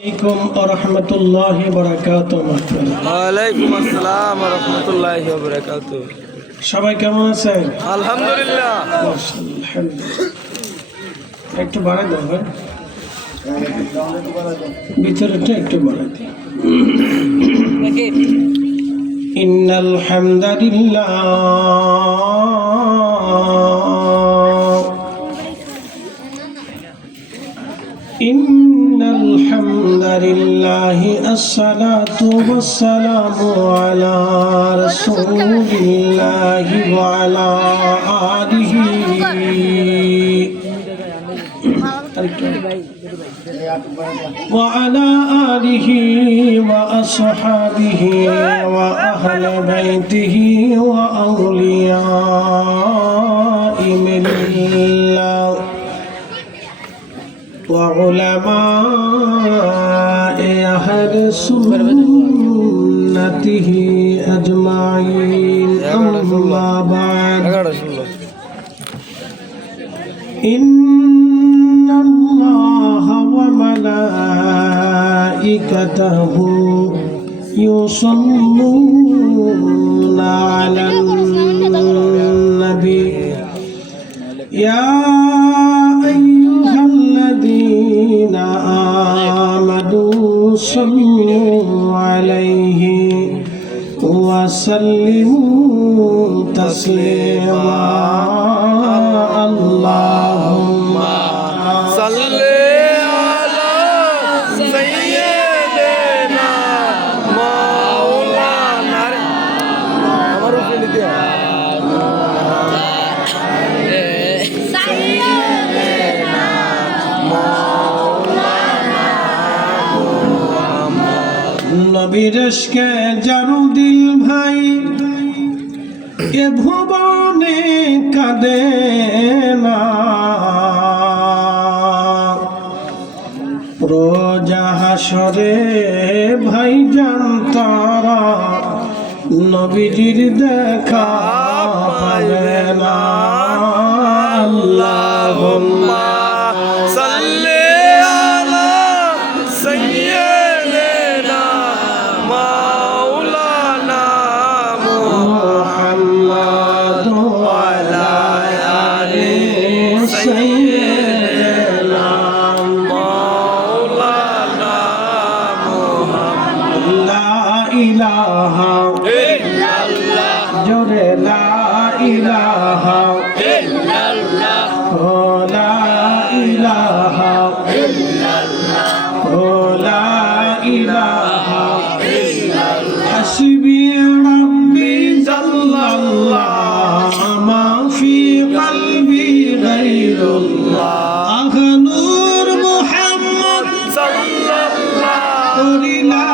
আলাইকুম ওয়া রাহমাতুল্লাহি ওয়া বারাকাতুহু। ওয়ালাইকুম আসসালাম ওয়া রাহমাতুল্লাহি ওয়া বারাকাতুহু। সবাই কেমন আছেন? আলহামদুলিল্লাহ। আলহামদুলিল্লাহ। একটু বাড়াই দাও ভাই, ভিতরেটা একটু বাড়াই দিই। ইন্নাল হামদালিল্লাহ ইন্নাল হামদালিল্লাহি আসসালাতু ওয়াসসালামু আলা রাসূলিল্লাহি ওয়া আলা আলিহি وعلى آله وأصحابه وأهل بيته وأولياء ملة وعلماء أهل سنته أجمعين. أما بعد، إن الله وملائكته يصلون على النبي يا أيها الذين آمنوا صلوا عليه وسلموا تسليما. اللهم صل على سيدنا مولانا আমার উপরে নিতে নবীর ইশকে জানু দিল ভাই, এ ভুবনে কাঁদে না। রোজা হাসরে ভাই জান তারা নবীজির দেখা পাবে না। আল্লাহুম্মা সাল্লি আলা সাইয়্যিদিনা মাওলানা মুহাম্মাদ ওয়া আলা আলি সাইয়্যিদিনা মাওলানা মুহাম্মদ। লা ইলাহা ইল্লাল্লাহ জোরে লা ইলাহা ইল্লাল্লাহ ও লা ইলাহা ও লা ইলাহা হাসবি রাব্বি জাল্লাল্লাহ মা ফি কলবি গায়রুল্লাহ। নূর মুহাম্মদ সাল্লাল্লাহু লা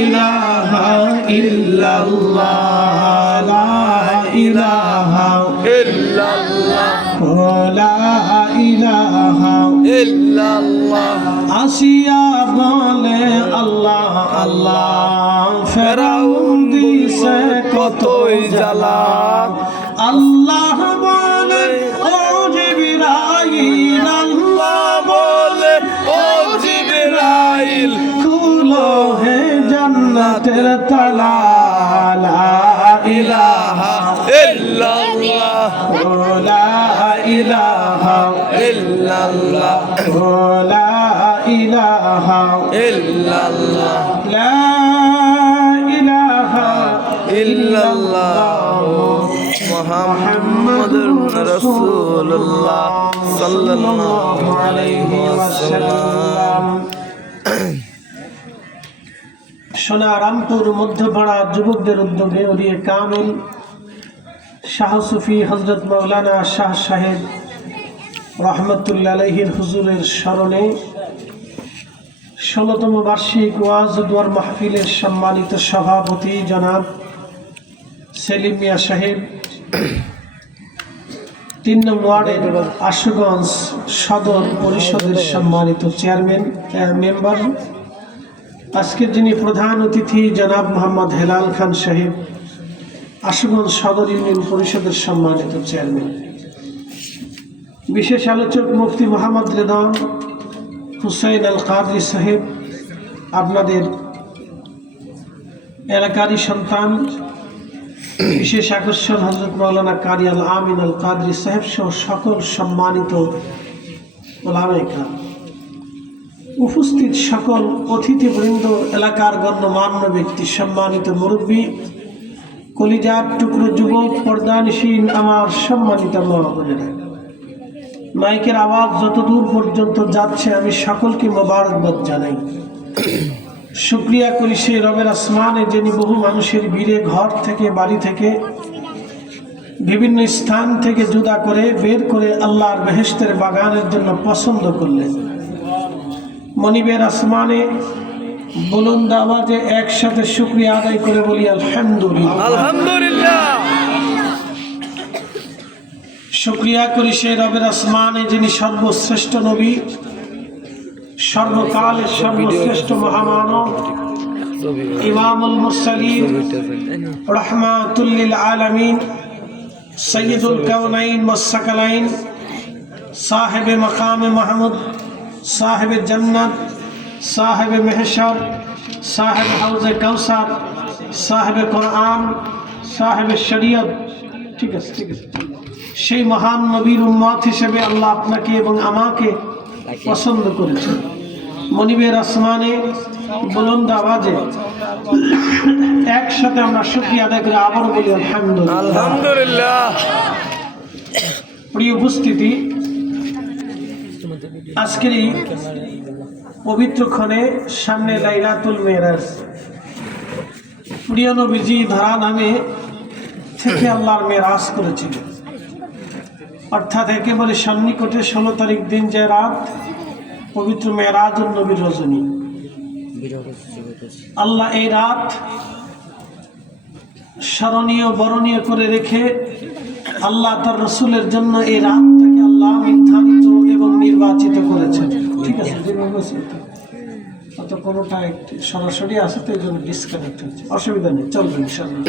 ইলাহা ইল্লাল্লাহ লা ইলাহা ইল্লাল্লাহ লা ইলাহা ইল্লাল্লাহ। আসিয়া বলে আল্লাহ আল্লাহ, ফেরাউন দিছে কতই জ্বালা। আল্লাহ বলে ও জিবরাইল, আল্লাহ বলে ও জিবরাইল খুলো হে জান্নাতের তালা। লা ইলাহা ইল্লাল্লাহ লা ইলাহা ইল্লাল্লাহ লা ইলাহা ইল্লাল্লাহ লা ইলাহা ইল্লাল্লাহ মুহাম্মাদুর রাসূলুল্লাহ সাল্লাল্লাহু আলাইহি ওয়াসাল্লাম। সোনা রামপুর মধ্যপাড়া যুবকদের উদ্যোগে ওলিয়ে কামিল শাহ সুফি হযরত মাওলানা শাহ সাহেব রহমতুল্লাহ আলাইহির হুজুরের স্মরণে ১৬তম বার্ষিক ওয়াজ দুয়ার মাহফিলের সম্মানিত সভাপতি জনাব সেলিম মিয়া সাহেব, ৩ নং ওয়ার্ডের আশুগঞ্জ সদর পরিষদের সম্মানিত চেয়ারম্যান মেম্বার, আজকের যিনি প্রধান অতিথি জনাব মোহাম্মদ হেলাল খান সাহেব, আশুগঞ্জ সদর ইউনিয়ন পরিষদের সম্মানিত চেয়ারম্যান, বিশেষ আলোচক মুফতি মোহাম্মদ রেদওয়ান হুসাইন আল কাদরি সাহেব, আপনাদের এলাকারই সন্তান, বিশেষ আকর্ষণ হযরত মাওলানা কারি আল আমিন আল কাদরি সাহেব সহ সকল সম্মানিত ওলামায়ে কেরাম, উপস্থিত সকল অতিথিবৃন্দ, এলাকার গণ্যমান্য ব্যক্তি, সম্মানিত মুরব্বী, কলিজার টুকরো যুবক, পর্দানিসীন আমার সম্মানিত মা বোনেরা, মাইকের আওয়াজ যতদূর পর্যন্ত যাচ্ছে আমি সকলকে মোবারকবাদ জানাই। শুকরিয়া করি সেই রবের আসমানে যিনি বহু মানুষের ভিড়ে ঘর থেকে, বাড়ি থেকে, বিভিন্ন স্থান থেকে জুদা করে বের করে আল্লাহর বেহেশতের বাগানের জন্য পছন্দ করলেন। মনিবের আসমানে বুলন্দ আওয়াজে একসাথে শুকরিয়া আদায় করে বলি আলহামদুলিল্লাহ। আলহামদুলিল্লাহ। শুকরিয়া করি সেই রবের আসমানে যিনি সর্বশ্রেষ্ঠ নবী, সর্বকালের সর্বশ্রেষ্ঠ মহামানব, ইমামুল মুরসালিন, রাহমাতুল লিল আলামিন, সৈয়দুল কাউনাইন ওয়াস সাকালাইন, সাহেবে মাকামে মাহমুদ, সাহেবে জান্নাত, সাহেবে মেহশর, সাহেবে হাউজে কাউসার, সাহেবে কোরআন, সাহেবে শরীয়ত। ঠিক আছে, ঠিক আছে। সেই মহান নবীর উম্মত হিসেবে আল্লাহ আপনাকে এবং আমাকে পছন্দ করেছেন। মনিবের আসমানে বুলন্দ আওয়াজে একসাথে আমরা শুকরিয়া আদায় করে আবার বলি আলহামদুলিল্লাহ। আলহামদুলিল্লাহ। প্রিয় উপস্থিতি, আজকের এই পবিত্র ক্ষণে সামনে লাইলাতুল মেরাজ, প্রিয় নবীজি ধরা নামে থেকে আল্লাহর মেরাজ করেছিলেন, অর্থাৎ একেবারে সন্নিকটে 16 তারিখ দিন যে রাত, পবিত্র মেরাজুন নবীর রজনী। আল্লাহ এই রাত স্মরণীয় বরণীয় করে রেখে আল্লাহ তার রসুলের জন্য এই রাতটাকে আল্লাহ নির্ধারিত এবং নির্বাচিত করেছেন। ঠিক আছে, অত কোনোটা একটু সরাসরি আসে তো এই জন্য ডিসকানেক্ট হচ্ছে, অসুবিধা নেই, চলবে ইনশাআল্লাহ।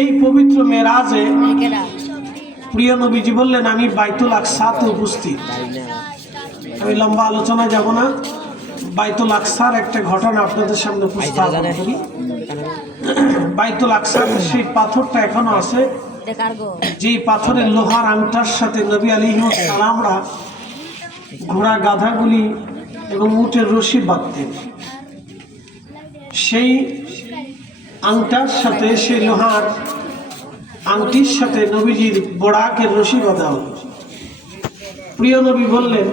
এই পবিত্র মেরাজে প্রিয় নবীজি বললেন, আমি বাইতুল আকসাতে উপস্থিত। আমি লম্বা আলোচনায় যাব না, বাইতুল আকসার একটা ঘটনা আপনাদের সামনে উপস্থাপন করি। বাইতুল আকসার সেই পাথরটা এখনো আছে, যে পাথরের লোহার আংটার সাথে নবী আলাইহিস সালামরা ঘোড়া গাধাগুলি এবং উটের রশি বাঁধতেন। সেই আংটার সাথে, সেই লোহার আংটির সাথে নবীজির বোড়াকের রশি বাঁধা হল। প্রিয় নবী বললেন,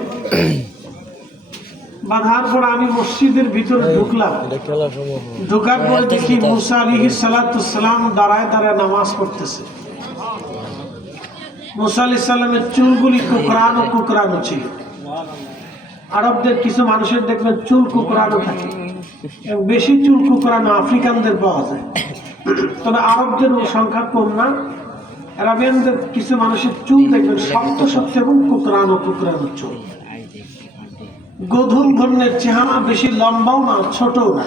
বাঁধার পর আমি মসজিদের ভিতরে ঢুকলাম। ঢোকার পরে দেখি মুসা আলাইহিস সালাতুস সালাম দাঁড়ায় দাঁড়ায় নামাজ পড়তেছে। মুসা আলাইহিস সালামের চুলগুলি কুকরানো কুকরানো ছিল। আরবদের কিছু মানুষের দেখবেন চুল কুকরানো থাকে, এবং বেশি চুল কুকরানো আফ্রিকানদের পাওয়া যায়, তবে আরবদের সংখ্যা কম না। আরবিয়ানদের কিছু মানুষের চুল দেখবেন শক্ত শক্ত এবং কুকরানো কুকরানো চুল, গোধূম বর্ণের চেহারা, বেশি লম্বাও না ছোটও না।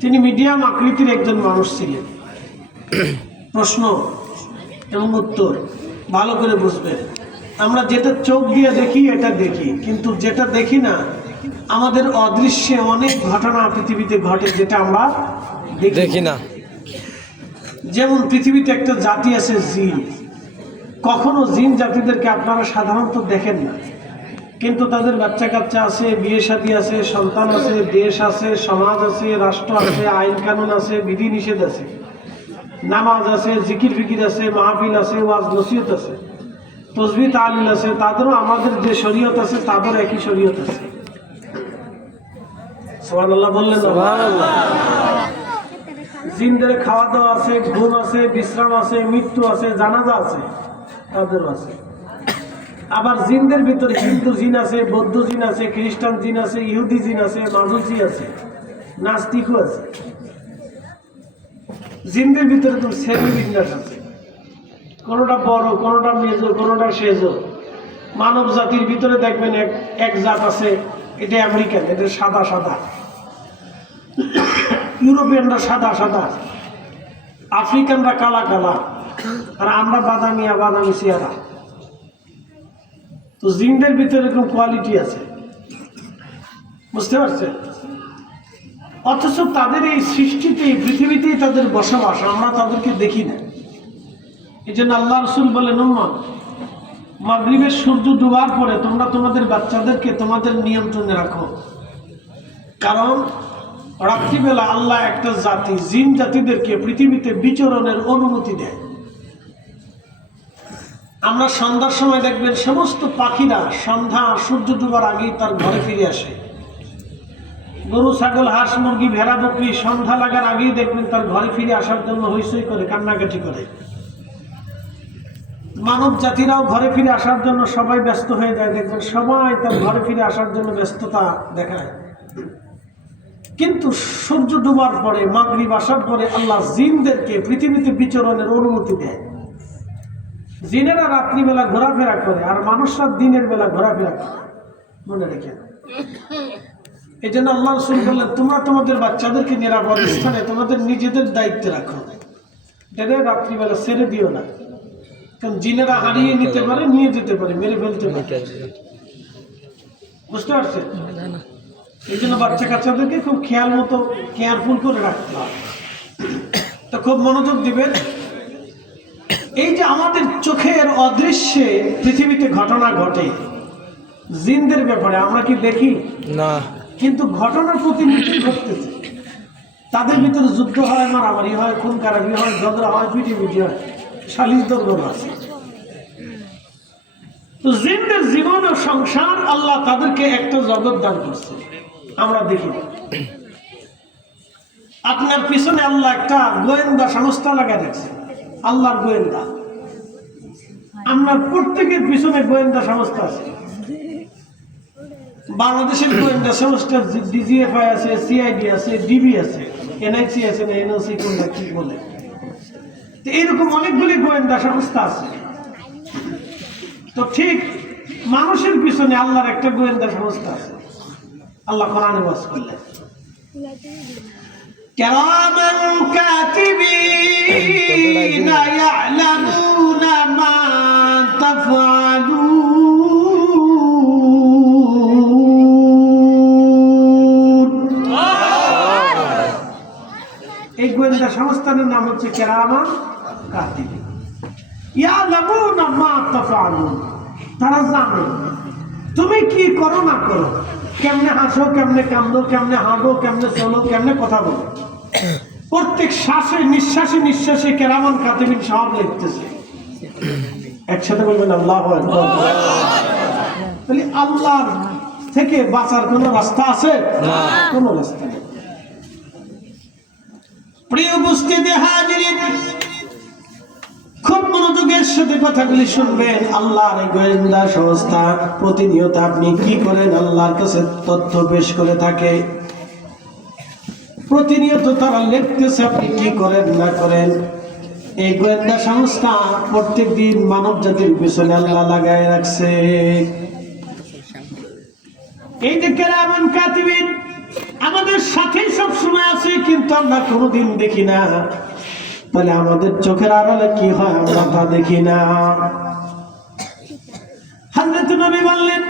তিনি মিডিয়াম আকৃতির একজন মানুষ ছিলেন। প্রশ্ন এবং উত্তর ভালো করে বুঝবেন। আমরা যেটা চোখ দিয়ে দেখি এটা দেখি, কিন্তু যেটা দেখি না, আমাদের অদৃশ্যে অনেক ঘটনা পৃথিবীতে ঘটে যেটা আমরা দেখি না। যেমন পৃথিবীতে একটা জাতি আছে জিন। কখনো জিন জাতিদেরকে আপনারা সাধারণত দেখেন না, কিন্তু তাদের বাচ্চা কাচ্চা আছে, বিয়ে শাদী আছে, সন্তান আছে, দেশ আছে, সমাজ আছে, রাষ্ট্র আছে, আইন কানুন আছে, বিধি নিষেধ আছে, নামাজ আছে, জিকির ফিকির আছে, মাহফিল আছে, ওয়াজ নসিহত আছে, তসবিহ তাহলিল আছে। তাদেরও আমাদের যে শরীয়ত আছে তাদের একই শরীয়ত আছে। সুবহানাল্লাহ বললেন না? সুবহানাল্লাহ। জিনদের খাওয়া দাওয়া আছে, ঘুম আছে, বিশ্রাম আছে, মৃত্যু আছে, জানাজা আছে, তাদেরও আছে। আবার জিনদের ভিতরে হিন্দু জিন আছে, বৌদ্ধ জিন আছে, খ্রিস্টান জিন আছে, ইহুদি জিন আছে, মাজুসি আছে, নাস্তিকও আছে। জিনদের ভিতরে তো শ্রেণী বিন্যাস আছে, কোনোটা বড়, কোনোটা মেজো, কোনোটা সেজো। মানব জাতির ভিতরে দেখবেন এক জাত আছে, এটা আমেরিকান, এটা সাদা সাদা। ইউরোপিয়ানরা সাদা সাদা, আফ্রিকানরা কালা কালা, আর আমরা বাদামি বাদামি চেহারা। তো জিনদের ভিতরে এরকম কোয়ালিটি আছে। বুঝতে পারছেন? অথচ তাদের এই সৃষ্টিতে, এই পৃথিবীতেই তাদের বসবাস, আমরা তাদেরকে দেখি না। এই জন্য আল্লাহ রসুল বলেন, উম্মত, মাগরিবের সূর্য ডুবার পরে তোমরা তোমাদের বাচ্চাদেরকে তোমাদের নিয়ন্ত্রণে রাখো। কারণ রাত্রিবেলা আল্লাহ একটা জাতি, জিন জাতিদেরকে পৃথিবীতে বিচরণের অনুমতি দেয়। আমরা সন্ধ্যার সময় দেখবেন সমস্ত পাখিরা সন্ধ্যা সূর্য ডুবার আগেই তার ঘরে ফিরে আসে। গরু, ছাগল, হাঁস, মুরগি, ভেড়া, বকরি সন্ধ্যা লাগার আগেই দেখবেন তার ঘরে ফিরে আসার জন্য হইচই করে, কান্নাকাটি করে। মানব জাতিরাও ঘরে ফিরে আসার জন্য সবাই ব্যস্ত হয়ে যায়, দেখবেন সবাই তার ঘরে ফিরে আসার জন্য ব্যস্ততা দেখায়। কিন্তু সূর্য ডুবার পরে, মাগরিব আসার পরে আল্লাহ জিনদেরকে পৃথিবীতে বিচরণের অনুমতি দেয়। জিনেরা রাত্রিবেলা ঘোরাফেরা করে আর মানুষরা দিনের বেলা ঘোরাফেরা করে, মনে রেখে। এই জন্য আল্লাহ রাসূল বললেন, তোমরা তোমাদের বাচ্চাদেরকে নিরাপদ স্থানে তোমাদের নিজেদের দায়িত্বে রাখো, এটা রাত্রিবেলা ছেড়ে দিও না। কারণ জিনেরা হারিয়ে নিতে পারে, নিয়ে যেতে পারে, মেরে ফেলতে পারে। বুঝতে পারছেন? এই জন্য বাচ্চা কাচ্চাদেরকে খুব খেয়াল মতো, কেয়ারফুল করে রাখতে হবে। তো খুব মনোযোগ দিবেন। এই যে আমাদের চোখের অদৃশ্যে পৃথিবীতে ঘটনা ঘটে জিনদের ব্যাপারে, আমরা কি দেখি না? কিন্তু ঘটনার প্রতিনিধি ঘটতেছে। তাদের ভিতরে যুদ্ধ হয়, মারামারি হয়, খুন খারাপি হয়, ঝগড়া হয়, পিটিপিটি হয়, সালিশ দরবার আছে। তো জিনদের জীবন ও সংসার আল্লাহ তাদেরকে একটা জগৎ দান করছে, আমরা দেখি। আপনার পিছনে আল্লাহ একটা গোয়েন্দা সংস্থা লাগাই রাখছে, আল্লাহর গোয়েন্দা। আপনার প্রত্যেকের পিছনে গোয়েন্দা সংস্থা আছে। বাংলাদেশের গোয়েন্দা সংস্থা ডিজিএফআই আছে, সিআইডি আছে, ডিবি আছে, এনআইসি আছে, না এনওসি কোনটা কি বলে। তো এইরকম অনেকগুলি গোয়েন্দা সংস্থা আছে। তো ঠিক মানুষের পিছনে আল্লাহর একটা গোয়েন্দা সংস্থা আছে। আল্লাহ কোরআনে ওয়াজ করলেন, কিরামান কাতিবিনা ইয়ালামুনা মা তাফআলুন। এই গোয়েন্দা সংস্থার নাম হচ্ছে কিরামান কাতিবিন। ইয়ালামুনা মা তাফআলুন, তারা জানে তুমি কি করো না করো, কেমনে হাসো, কেমনে কান্দো, কেমনে হাঁটো, কেমনে চলো, কেমনে কথা বলো। প্রত্যেক শ্বাসে নিঃশ্বাসে নিঃশ্বাসে কিরামান কাতিবিন সব লিখতেছে। একসাথে বলবেন আল্লাহু আকবার। তাহলে আল্লাহর থেকে বাঁচার কোনো রাস্তা আছে? কোনো রাস্তা নেই। প্রিয় উপস্থিতি হাজিরিন, খুব মনোযোগের সাথে কথাগুলি শুনবেন। আল্লাহর এই গোয়েন্দা সংস্থা প্রতিনিয়ত আপনি কি করেন আল্লাহর কাছে তথ্য পেশ করে থাকে। প্রতিনিয়ত তারা লিখতেছে আপনি কি করেন না করেন। এই গোয়েন্দা সংস্থা প্রত্যেক দিন মানব জাতির পিছনে আল্লাহ লাগায় রাখছে। এই যে কিরামান কাতিবিন আমাদের সাথে সব সময় আছে, কিন্তু আমরা কোনোদিন দেখি না। তাহলে আমাদের চোখের আড়ালে কি হয় আমরা তা দেখি না। হযরত নবী বললেন,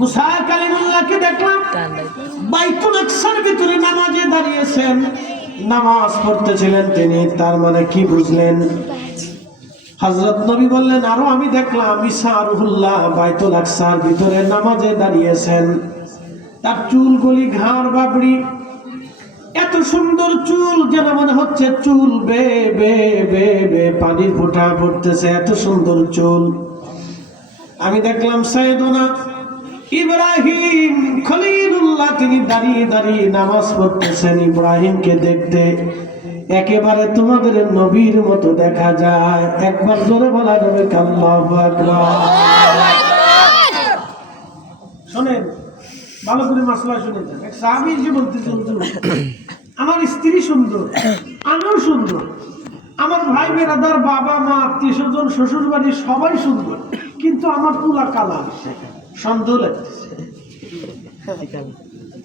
মুসা কালিমুল্লাহকে দেখলাম বাইতুল আকসার ভিতরে নামাজে দাঁড়িয়েছেন, নামাজ পড়তেছিলেন তিনি। তার মানে কি বুঝলেন? হযরত নবী বললেন, আরো আমি দেখলাম ঈসা রুহুল্লাহ বাইতুল আকসার ভিতরে নামাজে দাঁড়িয়েছেন। তার চুলগুলি ঘাড় বাবড়ি, এত সুন্দর চুল যেন মনে হচ্ছে চুল বে বে বে বে পানির ফোঁটা পড়তেছে, এত সুন্দর চুল। আমি দেখলাম সাইয়েদনা ইব্রাহিম খলিলুল্লাহ তিনি দাঁড়িয়ে দাঁড়িয়ে নামাজ পড়তেছেন। ইব্রাহিমকে দেখতে একেবারে তোমাদের নবীর মতো দেখা যায়। একবার জোরে বলা যাবে আল্লাহু আকবার। শোনেন, ভালো করে মাসলা শুনেছেন। এক সাহাবী এসে বলতেছেন, আমার স্ত্রী সুন্দর, আমিও সুন্দর, আমার ভাই বেরাদার, বাবা মা, আত্মীয় স্বজন, শ্বশুর বাড়ি সবাই সুন্দর, কিন্তু আমার তুলা কালা, সন্দেহ লাগতেছে।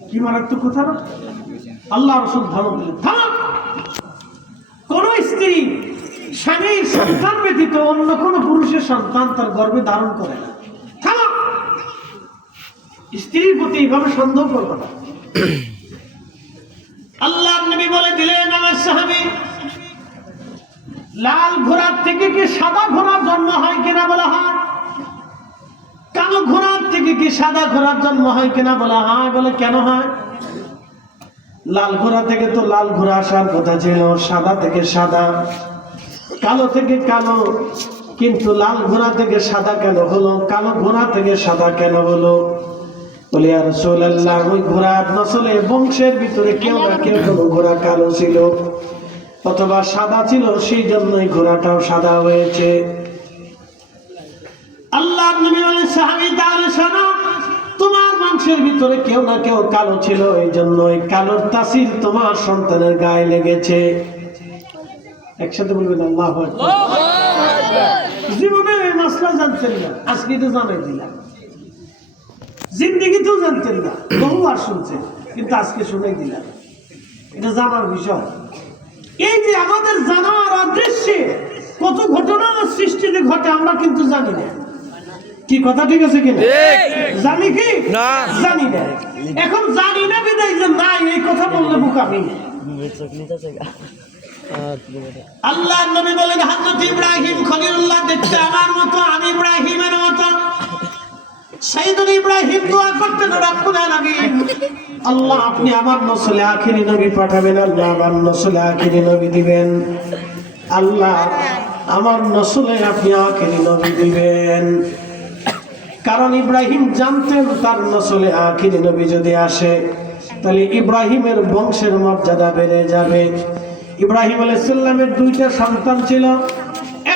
কি মারাত্মক কথা না? আল্লাহ রাসূল ধমক দিলেন, থাম। কোন স্ত্রী স্বামীর সন্তান ব্যতীত অন্য কোন পুরুষের সন্তান তার গর্ভে ধারণ করে না। থাম। স্ত্রীর প্রতি এইভাবে সন্দেহ করবে না। আল্লাহ নবী বলে দিলেন, আমার সাহাবী, লাল ঘোড়ার থেকে কি সাদা ঘোড়ার জন্ম হয় কিনা বলা হয়? কালো ঘোড়ার থেকে কি সাদা ঘোড়ার জন্ম হয় কিনা বলা হয়? বলে কেন হয়? লাল ঘোড়া থেকে তো লাল ঘোড়া আসার কথা ছিল, সাদা থেকে সাদা, কালো থেকে কালো, কিন্তু লাল ঘোড়া থেকে সাদা কেন হলো? কালো ঘোড়া থেকে সাদা কেন হলো? বলে ইয়া রাসূলুল্লাহ, ওই ঘোড়ার নসলে বংশের ভিতরে কেউ না কেউ কোনো ঘোড়া কালো ছিল অথবা সাদা ছিল, সেই জন্যই ঘোড়াটাও সাদা হয়েছে। আল্লাহ নবী বলেন, সাহাবী তাহলে শোনো, তোমার বংশের ভিতরে কেউ না কেউ কালো ছিল, এই জন্যই কালোর তাসির তোমার সন্তানের গায়ে লেগেছে। একসাথে বলবেন আল্লাহু আকবার। জীবনে এই মাসলা জানতেন না, আজকে তো জানাই দিলাম। জিন্দেগিতেও জানতেন না, বহুবার শুনছেন, কিন্তু আজকে শুনে দিলাম। এটা জানার বিষয়। এই যে আমাদের জানার অদৃশ্যে কত ঘটনা সৃষ্টিতে ঘটে, আমরা কিন্তু জানি না। কি কথা ঠিক আছে কিনা? জানি কি না? জানি না। এখন জানি না বিদায় যে নাই, এই কথা বললে বোকামি। আল্লাহ নবী বলেন, হযরত ইব্রাহিম খলিলুল্লাহ দেখতে আমার মতো, আমি ইব্রাহিমের মতো। সাইয়েদুল ইব্রাহিম দোয়া করতেন, রব্বুল আলামিন, আল্লাহ আপনি আমার নসলে আখিরি নবী পাঠাবেন, আল্লাহ আমার নসলে আখিরি নবী দিবেন, আল্লাহ আমার নসলে আপনি আখিরি নবী দিবেন। কারণ ইব্রাহিম জানতেন তার নসলে আখিরি নবী যদি আসে তাহলে ইব্রাহিমের বংশের মর্যাদা বেড়ে যাবে। ইব্রাহিম আলাইহিস সালামের দুইটা সন্তান ছিল,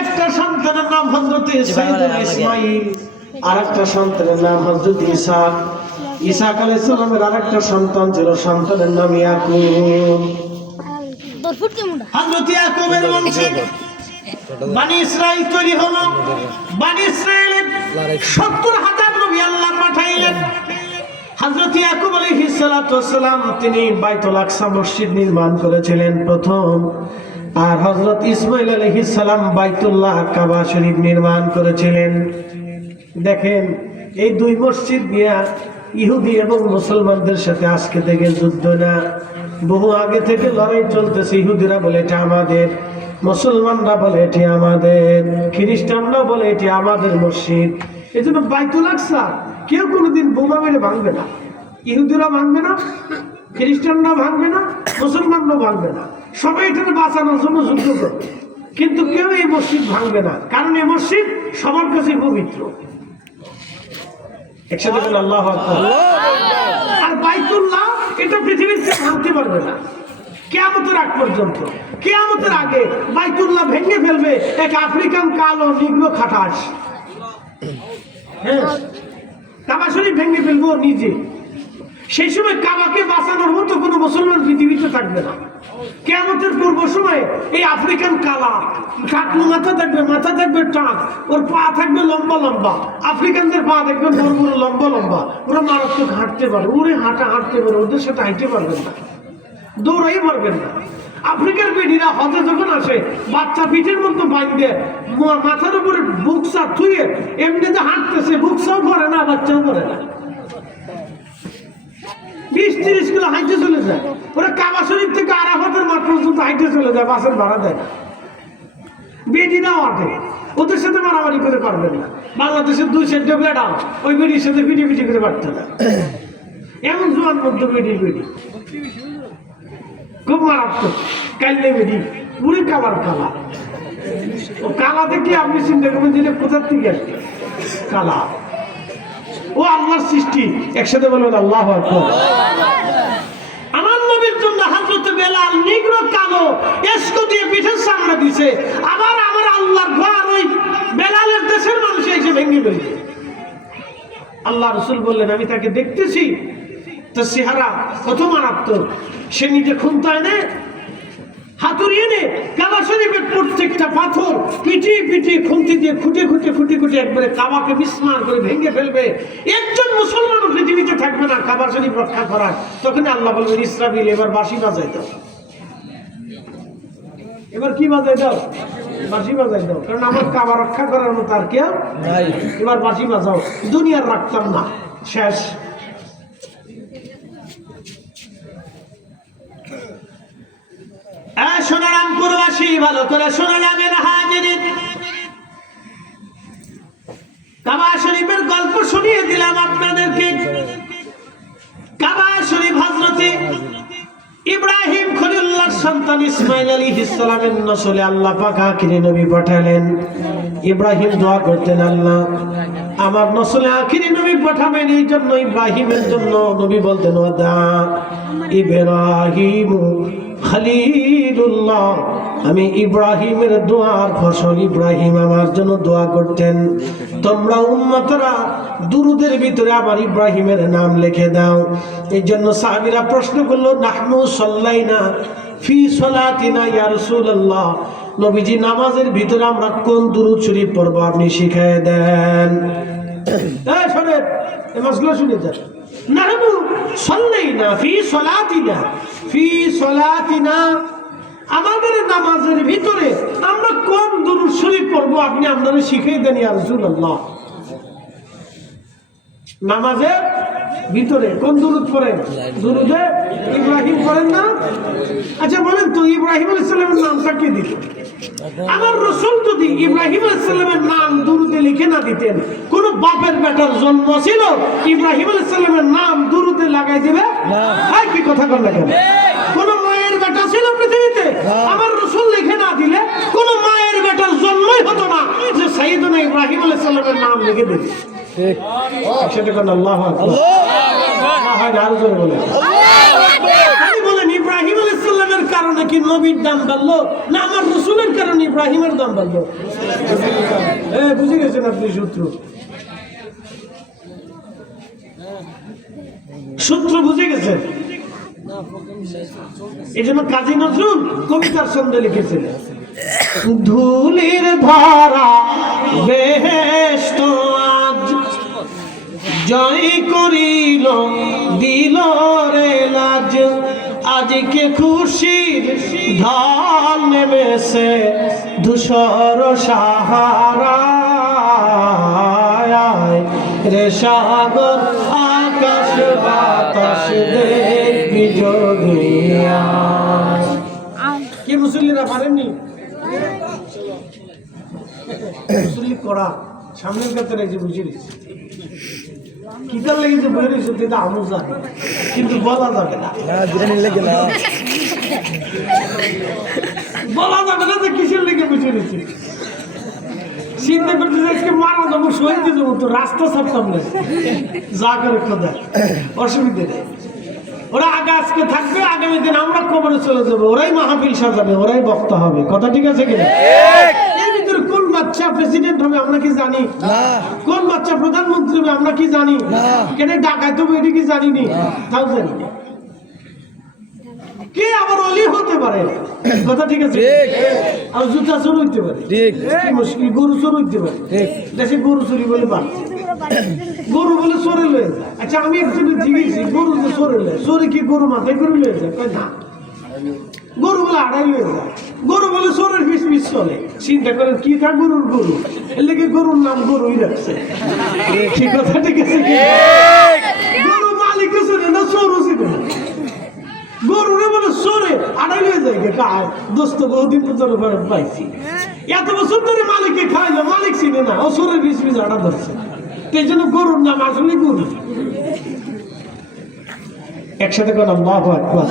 একটা সন্তানের নাম হযরত সাইয়েদুনা ইসমাঈল, আরেকটা সন্তানের নাম হযরত ইসহাক। ইসহাক আলাইহিস সালামের আরেকটা সন্তান ছিল, সন্তানের নাম ইয়াকুব। হযরত ইয়াকুবের বংশে বনি ইসরাইল তৈরি হলো। বনি ইসরাইলের ৭০,০০০ নবী আল্লাহ পাঠাইলেন। হযরত ইয়াকুব আলাইহিস সালাতু ওয়াস সালাম তিনি বাইতুল আকসা মসজিদ নির্মাণ করেছিলেন প্রথম, আর হযরত ইসমাঈল আলাইহিস সালাম বাইতুল্লাহ কাবা শরীফ নির্মাণ করেছিলেন। দেখেন, এই দুই মসজিদ নিয়ে ইহুদি এবং মুসলমানদের সাথে আজকে থেকে যুদ্ধ না, বহু আগে থেকে লড়াই চলতেছে। ইহুদিরা বলে এটা আমাদের, মুসলমানরা বলে এটি আমাদের, খ্রিস্টানরা বলে এটি আমাদের মসজিদ। এই জন্য বাইতুল আকসা কেউ কোনোদিন বোমা মেরে ভাঙবে না। ইহুদিরা ভাঙবে না, খ্রিস্টানরা ভাঙবে না, মুসলমানরাও ভাঙবে না। সবাই এটা বাঁচানোর জন্য যুদ্ধ করবে, কিন্তু কেউ এই মসজিদ ভাঙবে না, কারণ এই মসজিদ সবার কাছে পবিত্র। একসাথে বলেন আল্লাহু আকবার। আর বাইতুল্লাহ এটা পৃথিবীর কেউ ভাঙতে পারবে না কিয়ামতের আগ পর্যন্ত। কিয়ামতের আগে বাইতুল্লাহ ভেঙে ফেলবে এক আফ্রিকান কালো নিগ্রো খাটাস। হ্যাঁ, কাবা শরীফ ভেঙে ফেলবো নিজে। সেই সময় কাবাকে বাঁচানোর মতো কোনো মুসলমান পৃথিবীতে থাকবে না। কিয়ামতের পূর্ব সময়ে এই আফ্রিকান কালা টাকলু মাথা থাকবে টাক, ওর পা থাকবে লম্বা লম্বা। আফ্রিকানদের পা দেখবে বড় বড় লম্বা লম্বা, ওরা মারাত্মক হাঁটতে পারে, ওরে হাঁটতে পারে, ওদের সাথে হাঁটতে পারবেন না, দৌড়াই পারবেন না। আফ্রিকার বেডিরা হজে যখন আসে, বাচ্চা পিঠের মধ্যে বাইন্ধে মাথার উপরে বুকসা থুয়ে এমনিতে হাঁটতেছে, বুকসাও পরে না, বাচ্চাও পরে না, ২০-৩০ কিলো হাঁটতে চলে যায়। ওরা কাবা শরীফ থেকে আরাফাতের মাঠ পর্যন্ত হাঁটতে চলে যায়, বাসের ভাড়া দেয় না। বেডিরাও আটে, ওদের সাথে মারামারি করে পারবেন না। বাংলাদেশের ২-৪টা বেড়া ওই বেডির সাথে পিটি করে পারতে না, এমন জোয়ান মধ্যে বেডি খুব মারাত্মক। কাইলে বেডি পুরো কালার কালা, ও কালা দেখলে আপনি চিন্তা করবেন যে কোথার থেকে আসছে কালা। ও আল্লাহর সৃষ্টি। একসাথে বলবেন আল্লাহু আকবার। আমার নবীর জন্য হযরত বেলাল নিগ্রো কালো এসকো দিয়ে পিঠের সামনে দিছে, আবার আমার আল্লাহর ঘর ওই বেলালের দেশের মানুষ এসে ভেঙে ফেলছে। আল্লাহ রাসূল বললেন, আমি তাকে দেখতেছি, তার চেহারা কত মারাত্মক। সে নিজে খুনতায় নে হাতুড়ি এনে কাবা শরীফের প্রত্যেকটা পাথর পিটিয়ে খুন্তি দিয়ে খুঁটে একবারে কাবাকে বিস্মার করে ভেঙে ফেলবে। একজন মুসলমানও পৃথিবীতে থাকবে না কাবা শরীফ রক্ষা করার। তখন আল্লাহ বলবেন, ইসরাফিল এবার বাঁশি বাজাই দাও। এবার কি বাজাই দাও? বাঁশি বাজাই দাও, কারণ আমার কাবা রক্ষা করার মতো আর কেউ নাই। এবার বাঁশি বাজাও, দুনিয়ার রাখতাম না, শেষ। ভালো করে শুনে যাবেন হাজিরিন। কাবা শরীফের গল্প শুনিয়ে দিলাম আপনাদেরকে। কাবা শরীফ হযরতে ইব্রাহিম খলিলুল্লাহর সন্তান ইসমাঈল আলাইহিস সালামের নসলে আল্লাহ পাক আখিরি নবী পাঠালেন। ইব্রাহিম দোয়া করতেন, আল্লাহ আমার নসলে আখিরি নবী পাঠাবেন, এই জন্য ইব্রাহিমের জন্য নবী বলতেন ওয়াদা ইব্রাহিম খলিলুল্লাহ। আমি ইব্রাহিমের দোয়ার ফসল, ইব্রাহিম আমার জন্য দোয়া করতেন। তোমরা উম্মতরা দুরুদের ভিতরে আমার ইব্রাহিমের নাম লিখে দাও। এই জন্য সাহাবীরা প্রশ্ন করলো, নাহনু সাল্লাইনা ফি সালাতিনা ইয়া রাসূলুল্লাহ, নবীজি নামাজের ভিতরে আমরা কোন দুরূদ শরীফ পড়ব আপনি শিখিয়ে দেন। এই শুনেন, এই মাসগুলো শুনে যান। নাহনু সাল্লাইনা ফি সালাতিনা, ফি সালাতিনা আমাদের নামাজের ভিতরে আমরা কোন দুরূদ শরীফ পড়ব আপনি আমাদের শিখিয়ে দেন ইয়া রাসূলুল্লাহ। নামাজের ভিতরে কোন দুরূদ পড়েন? দুরূদে ইব্রাহিম পড়েন না? আচ্ছা বলেন তো, ইব্রাহিম আলাইহিস সালামের নামটা কে দিল? আমার রাসূল যদি ইব্রাহিম আলাইহিস সালামের নাম দুরূদে লিখে না দিতেন, কোন বাপের বেটার জন্ম ছিল ইব্রাহিম আলাইহিস সালামের নাম দুরূদে লাগাই দিবে না? ভাই কি কথা বল না কেন? কোন মায়ের বেটা ছিল পৃথিবীতে আমার রাসূল লিখে না দিলে কোন মায়ের বেটার জন্মই হতো না যে সাইয়েদনা ইব্রাহিম আলাইহিস সালামের নাম লিখে দিবে। ঠিক সেটা কোন আল্লাহু আকবার, আল্লাহু আকবার, আর জোরে বলেন আল্লাহু আকবার। আপনি বলেন ইব্রাহিম আলাইহিস সালামের কারণে কি নবীর দাম বাড়লো, না আমার রাসূলের কারণে ইব্রাহিমের দাম বাড়লো? বুঝে গেছেন আপনি সূত্র বুঝে গেছেন? এই জন্য কাজী নজরুল কবিতার ছন্দে লিখেছেন, ধুলির ধারা বেহেশত আজ জয় করিল দিল রে লাজ, আজকে খুশির ঢল নেমেছে ধূসর সাহারা রে সাগর আকাশ বাতাস দেখবি জগিয়া। কি মুসল্লিরা পারেননি? মুসল্লি করা সামনের কাছে রেখে বুঝে নিচ্ছে কিতার লেগে যে বই রয়েছে সেটা আমল জানে, কিন্তু বলা যাবে না, বলা যাবে না যে কিসের লেগে বুঝে নিচ্ছে। চিন্তা করতে আজকে মারা যাবো, শহীদ যাবো, তো রাস্তা ছাড়তাম না, যা করে খোদা অসুবিধা নেই। ওরা আগে আজকে থাকবে, আগামী দিন আমরা কবরে চলে যাবো, ওরাই মাহফিল সাজাবে, ওরাই বক্তা হবে। কথা ঠিক আছে কিনা? এর ভিতরে কোন বাচ্চা প্রেসিডেন্ট হবে আমরা কি জানি? কোন বাচ্চা প্রধানমন্ত্রী হবে আমরা কি জানি? কেন ডাকাইতে হবে এটা কি জানিনি? তাও জানি না। কে আবার অলি হতে পারে? কথা ঠিক আছে? আর জুতা চোর হইতে পারে, মুশকিল গরু চোর হইতে পারে। দেশে গরু চুরি বলে বাড়ছে, গরু বলে চোরে লয়ে যায়। আচ্ছা আমি একজনের জিজ্ঞেসি, গরু যে চোরে লয়, চোরে কি গরু মাথায় করে লয়ে যায়? না, গরু বলে আড়াই লয়ে যায়। গরু বলে চোরের পিছ পিছ চলে। চিন্তা করেন কি খা গরুর গরু, এর লেগে গরুর নাম গরুই রাখছে। ঠিক কথা ঠিক আছে? গরু মালিক ছিল না, চোরও ছিল না, গরুরে বলে চোরে আড়াই লয়ে যায়। গায়ে দোস্ত বহুদিন পর্যন্ত পাইছি, এত বছর ধরে মালিককে খাইলো, মালিক ছিল না, ও চোরের পিছ পিছ আড়া ধরছে। এই জন্য গরুর নাম আসলে গরু। একসাথে কোন আল্লাহু আকবার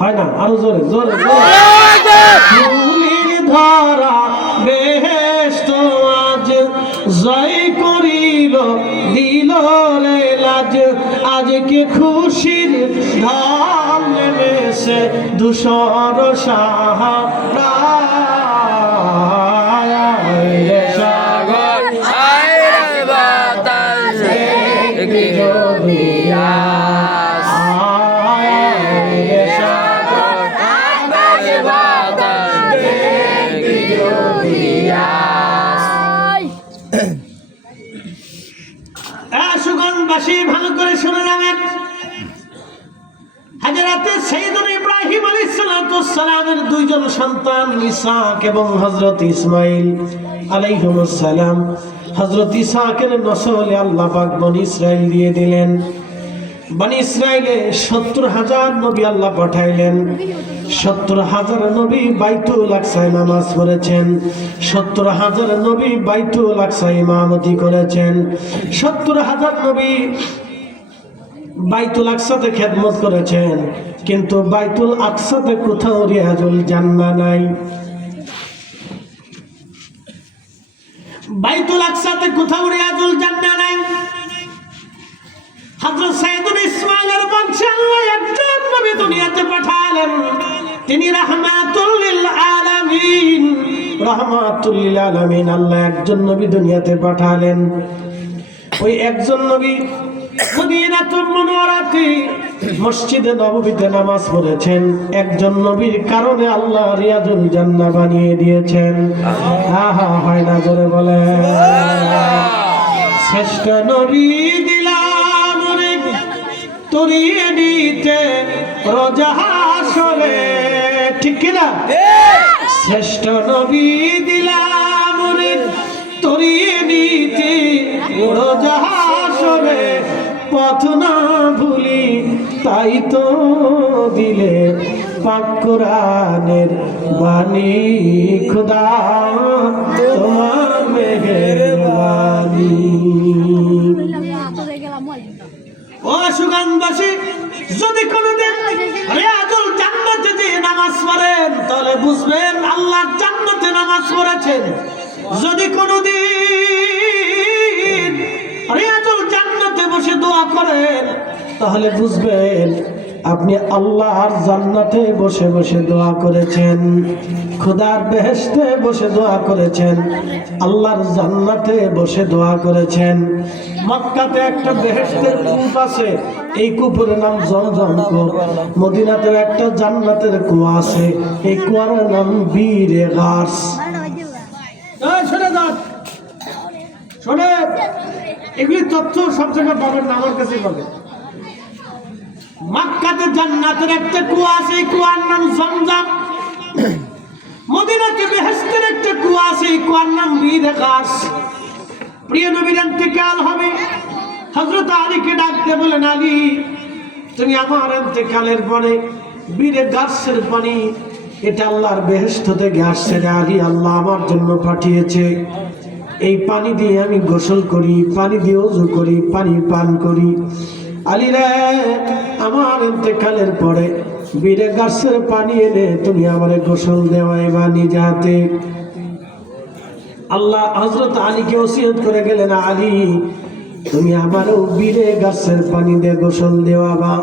হয় না? আরো জোরে জোরে ধুলির ধারা বেহেশত আজ জয় করিল দিল রে লাজ, আজকে খুশির ঢল নেমেছে ধূসর সাহারা সাগর বাতাস দেখবি জগিয়া। সুগন্ধবাসী ভালো করে শুনে যাবেন, হযরতে সাইয়েদনা ইব্রাহিম আলাইহিস সালামের দুইজন সন্তান ইসহাক এবং হযরত ইসমাঈল আলাইহিস সালাম। হযরত ইসহাকের নসলে আল্লাহ পাক বনি ইসরাইল দিয়ে দিলেন। বনি ইসরাইলে 70,000 নবী আল্লাহ পাঠাইলেন। 70,000 নবী বাইতুল আকসায় নামাজ পড়েছেন। 70,000 নবী বাইতুল আকসায় ইমামতি করেছেন। 70,000 নবী বাইতুল আকসাতে খেদমত করেছেন, কিন্তু বাইতুল আকসাতে কোথাও রিয়াজুল জান্নাহ নাই। বাইতুল আকসাতে কোথাও রিয়াজুল জান্নাহ নাই। হযরত সাইয়্যিদুল ইসমাঈলের বংশে আল্লাহ একজন নবী দুনিয়াতে পাঠালেন, তিনি রাহমাতুল লিল আলামিন। রাহমাতুল লিল আলামিন আল্লাহ একজন নবী দুনিয়াতে পাঠালেন। ওই একজন নবী মদিনাতুল মুনাওয়ারাতে মসজিদে নববীতে নামাজ পড়েছেন। একজন নবীর কারণে আল্লাহ রিয়াজুল জান্নাহ বানিয়ে দিয়েছেন। আহা হয় না, জোরে বলে। শ্রেষ্ঠ নবী দিলাম রে তরিয়ে নিতে রোজা হাসরে, ঠিক কিনা? শ্রেষ্ঠ নবী দিলাম রে তরিয়ে নিতে রোজা হাসরে, পথ না ভুলি তাই তো দিলে পাক কোরআনের বাণী, খোদা তোমার মেহেরবানি। ও সুগানবাসী, যদি কোনদিন রিয়াজুল জান্নাতে যে নামাজ পড়েন তাহলে বুঝবেন আল্লাহ জান্নাতে নামাজ পড়েছেন। যদি কোনদিন রিয়াজুল জান্নাতে বসে দোয়া করেন তাহলে বুঝবেন আপনি আল্লাহর জান্নাতে বসে বসে দোয়া করেছেন, খোদার বেহেশতে বসে দোয়া করেছেন, আল্লাহর জান্নাতে বসে দোয়া করেছেন। মক্কাতে একটা বেহেশতের কূপ আছে, এই কূপের নাম জমজম কূপ। মদিনাতে একটা জান্নাতের কুয়া আছে, এই কুয়ার নাম বীরে গাস। শোনে, এগুলি তথ্য সব জায়গায় পাবেন না, আমার কাছে পাবেন। মক্কাতে জান্নাতের একটা কুয়া আছে, এই কুয়ার নাম জমজম। মদিনাতে বেহেশতের একটা কুয়া আছে, এই কুয়ার নাম বীরে গাস। প্রিয় নবীর ইন্তেকাল হবে, হযরত আলীকে ডাকতে বলেন, আলী তুমি আমার ইন্তেকালের পরে বীরে গাসের পানি, এটা আল্লাহর বেহেশত থেকে আসছে রে আলী, আল্লাহ আমার জন্য পাঠিয়েছে। এই পানি দিয়ে আমি গোসল করি, পানি দিয়ে ওযু করি, পানি পান করি। আলী রে, আমার ইন্তেকালের পরে বীরে গাছের পানি এনে তুমি আমারে গোসল দেওয়াইবা নিজাতে। আল্লাহ হযরত আলীকে ওসিয়ত করে গেলেন, আলী তুমি আমারও বীরে গাছের পানি দিয়ে গোসল দেওয়াবা।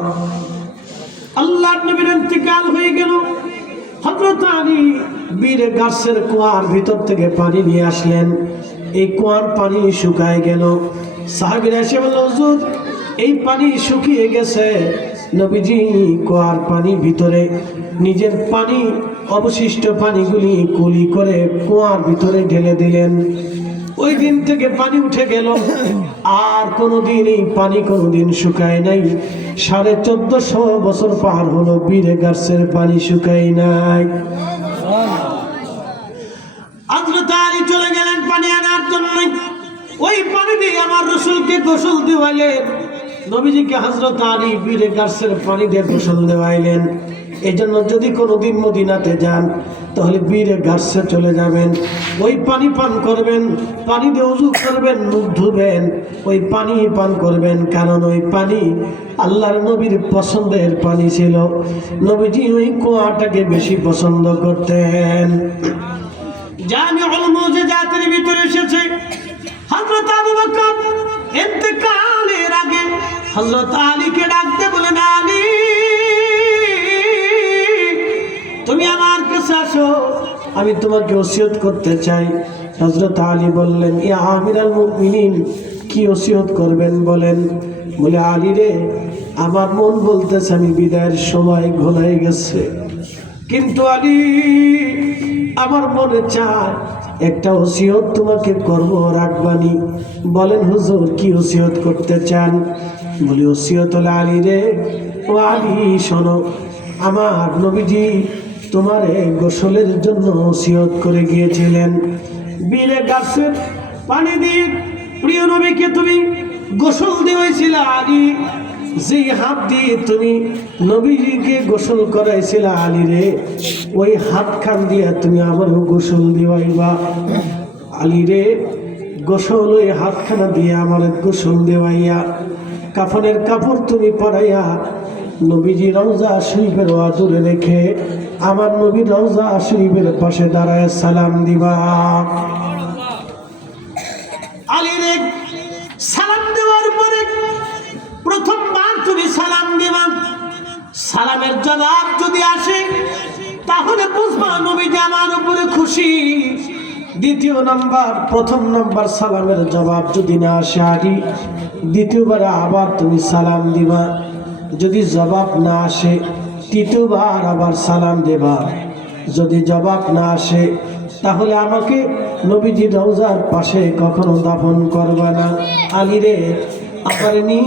আল্লাহর নবীর ইন্তেকাল হয়ে গেল। হযরত আলী বীরে গাছের কুয়ার ভিতর থেকে পানি নিয়ে আসলেন। এই কুয়ার পানি শুকায় গেল। সাহাবীরা এসে বলল, হুজুর এই পানি শুকিয়ে গেছে। নবীজি কুয়ার পানি ভিতরে নিজের পানি, অবশিষ্ট পানিগুলি কুলি করে কুয়ার ভিতরে ঢেলে দিলেন। ওই দিন থেকে পানি উঠে গেল। আর কোনোদিন এই পানি কোনোদিন শুকায় নাই। 1450 বছর পার হলো, বীরে গাছের পানি শুকায় নাই। হযরত আলী চলে গেলেন পানি আনার জন্য। ওই পানি দিয়ে আমার রাসূলকে গোসল দেওয়াইলেন। নবীজিকে হযরত আলী বীরে গাছের পানি দিয়ে গোসল দেওয়াইলেন। এই জন্য যদি কোনোদিন মদিনাতে যান তাহলে বীরে গাছে চলে যাবেন, ওই পানি পান করবেন, পানি দিয়ে ওযু করবেন, মুখ ধুবেন, ওই পানি পান করবেন। কারণ ওই পানি আল্লাহর নবীর পছন্দের পানি ছিল। নবীজি ওই কুয়াটাকে বেশি পছন্দ করতেন। জামিউল মুজিজাতের ভিতরে এসেছে, হযরত আবু বকর ইন্তেকালের আগে হযরত আলীকে ডাকতে বলেন, আলী তুমি আমার কাছে আসো, আমি তোমাকে ওসিয়ত করতে চাই। হযরত আলী বললেন, ইয়া আমিরাল মুমিনিন, কি ওসিয়ত করবেন বলেন। বলে, আলী রে, আমার মন বলতেছে আমি বিদায়ের সময় ঘনায় গেছে, কিন্তু আলী আমার মনে চায় একটা ওসিয়ত তোমাকে করব, রাখবানি। বলেন হুজুর কি ওসিয়ত করতে চান? বলি, ওসিয়ত হলো আলী রে, ও আলী শোনো, আমার নবীজি তোমারে গোসলের জন্য ওসিয়ত করে গিয়েছিলেন। বীরে গাছের পানি দিয়ে প্রিয় নবীকে তুমি গোসল দিয়েছিলে আলী। যে হাত দিয়ে তুমি নবীজিকে গোসল করাইছিলে আলী রে, ওই হাত খান দিয়ে তুমি আমারও গোসল দিবাইবা। আলী রে, গোসল ওই হাতখানা দিয়ে আমার গোসল দেওয়াইয়া কাফনের কাপড় তুমি পরাইয়া নবীজি রওজা শরীফের আদরে রেখে আমার নবী রওজা শরীফের পাশে দাঁড়ায় সালাম দিবা। আলী রে, সালাম দেওয়ার পরে প্রথমবার তুমি সালাম দিবা। সালামের জবাব যদি আসে তাহলে বুঝবা নবীজি আমার উপরে খুশি। দ্বিতীয় নাম্বার, প্রথম নাম্বার সালামের জবাব যদি না আসে আগে, দ্বিতীয়বারে আবার তুমি সালাম দিবা। যদি জবাব না আসে তৃতীয়বার আবার সালাম দেবা। যদি জবাব না আসে তাহলে আমাকে নবীজি রওজার পাশে কখনো দাফন করবা না। আলী রে, আমার নি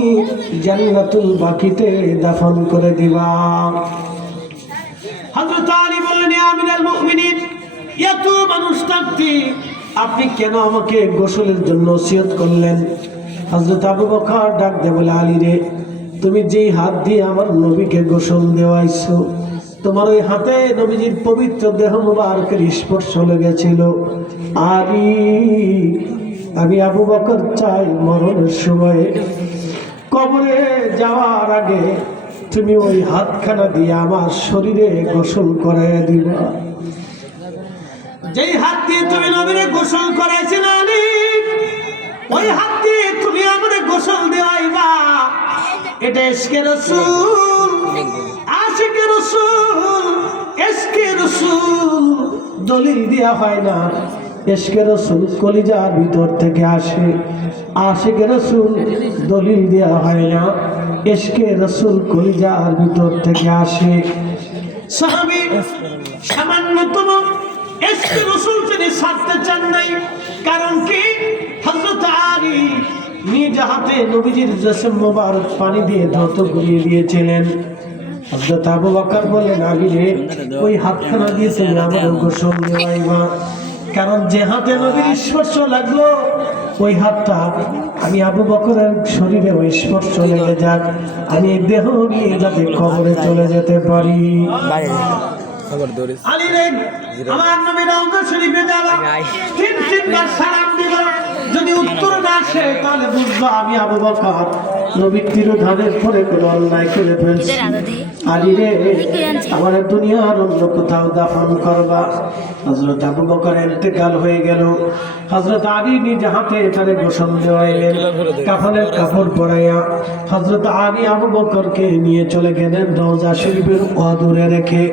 জান্নাতুল বাকিতে দাফন করে দিবা। হযরত আলী বললেন, ইয়া আমিরুল মুমিনিন, এত মানুষ থাকতে আপনি কেন আমাকে গোসলের জন্য ওসিয়ত করলেন? হযরত আবু বকর ডাক দিয়ে বলে, আলী রে, তুমি যেই হাত দিয়ে আমার নবীকে গোসল দেওয়াইছো, তোমার ওই হাতে নবীজির পবিত্র দেহ মুবারকের স্পর্শ লেগেছিল। আলী, আমি আবু বকর চাই মরণের সময় কবরে যাওয়ার আগে তুমি ওই হাতখানা দিয়ে আমার শরীরে গোসল করাইয়া দিবা। যেই হাত দিয়ে তুমি নবীরে গোসল করাইছিল আলী, ওই হাত দিয়ে তুমি আমারে গোসল দেওয়াইবা। এটা ইশকে রাসূল, আশিকে রাসূল, ইশকে রাসূল দলিল দেয়া হয় না। ইশকে রাসূল কলিজার ভিতর থেকে আসে, আশিকে রাসূল দলিল দেয়া হয় না। ইশকে রাসূল কলিজার ভিতর থেকে আসে। সাহাবী সামান্যতম ইশকে রাসূল তিনি ছাড়তে চান নাই। কারণ কি? হযরত আলী নিজ হাতে নবীজির জিসম মোবারক পানি দিয়ে ধৌত করিয়ে দিয়েছিলেন। হযরত আবু বকর বললেন, আলী রে, ওই হাতখানা দিয়ে তুমি আমার গোসল দেওয়াইবা। কারণ যে হাতে নবীর স্পর্শ লাগলো, ওই হাতটা আমি আবু বকরের শরীরে ওই স্পর্শ লেগে যাক, আমি এই দেহ নিয়ে যাতে কবরে চলে যেতে পারি। আলী রে, আমার নবী রওজা শরীফে যাবা, তিনবার সালাম দিবা। যদি উত্তর না আসে তাহলে বুঝবা আমি আবু বকর নবীর তিরোধানের পরে কোনো অন্যায় করে ফেলছি। আলী রে, আমার দুনিয়ার অন্য কোথাও দাফন করবা। হযরত আবু বকর ইন্তেকাল হয়ে গেল। হযরত আলী নিজ হাতে তারে গোসল দেওয়াইলেন, কাফনের কাপড় পরাইয়া হযরত আলী আবু বকরকে নিয়ে চলে গেলেন রওজা শরীফের আদরে রেখে।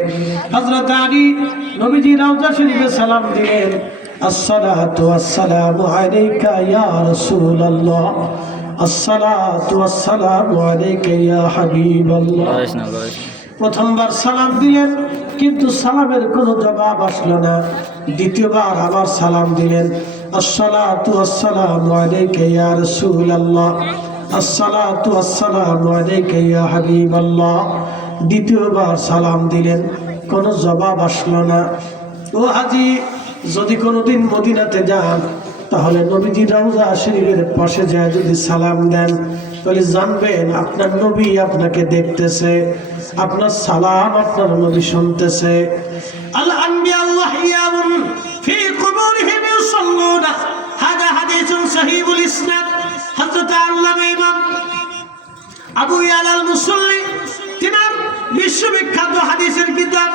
হযরত আলী নবীজি রওজা শরীফে সালাম দিলেন, আসসালাতু ওয়াসসালামু আলাইকা ইয়া রাসূলুল্লাহ, আসসালাতু ওয়াসসালামু আলাইকা ইয়া হাবিবাল্লাহ। প্রথমবার সালাম দিলেন, কিন্তু সালামের কোনো জবাব আসলো না। দ্বিতীয়বার আবার সালাম দিলেন, আসসালাতু ওয়াসসালামু আলাইকা ইয়া রাসূলুল্লাহ, আসসালাতু ওয়াসসালামু আলাইকা ইয়া হাবিবাল্লাহ। দ্বিতীয়বার সালাম দিলেন, কোনো জবাব আসলো না। ও হাজী, যদি কোনোদিন মদিনাতে যান তাহলে নবীজি রওজা শরীফের পাশে যায় যদি সালাম দেন, তাহলে জানবেন আপনার নবী আপনাকে দেখতেছে, আপনার সালাম আপনার নবী শুনতেছে। আল আনবিয়া ওয়াহিয়াউন ফি কুবুরিহিম ইউসাল্লুনা, হাদা হাদিসুন সহিহুল ইসনাদ। হযরত আল্লামা ইমাম আবু ইয়ালা আল মুসাল্লি তিনার বিশ্ববিখ্যাত হাদিসের কিতাব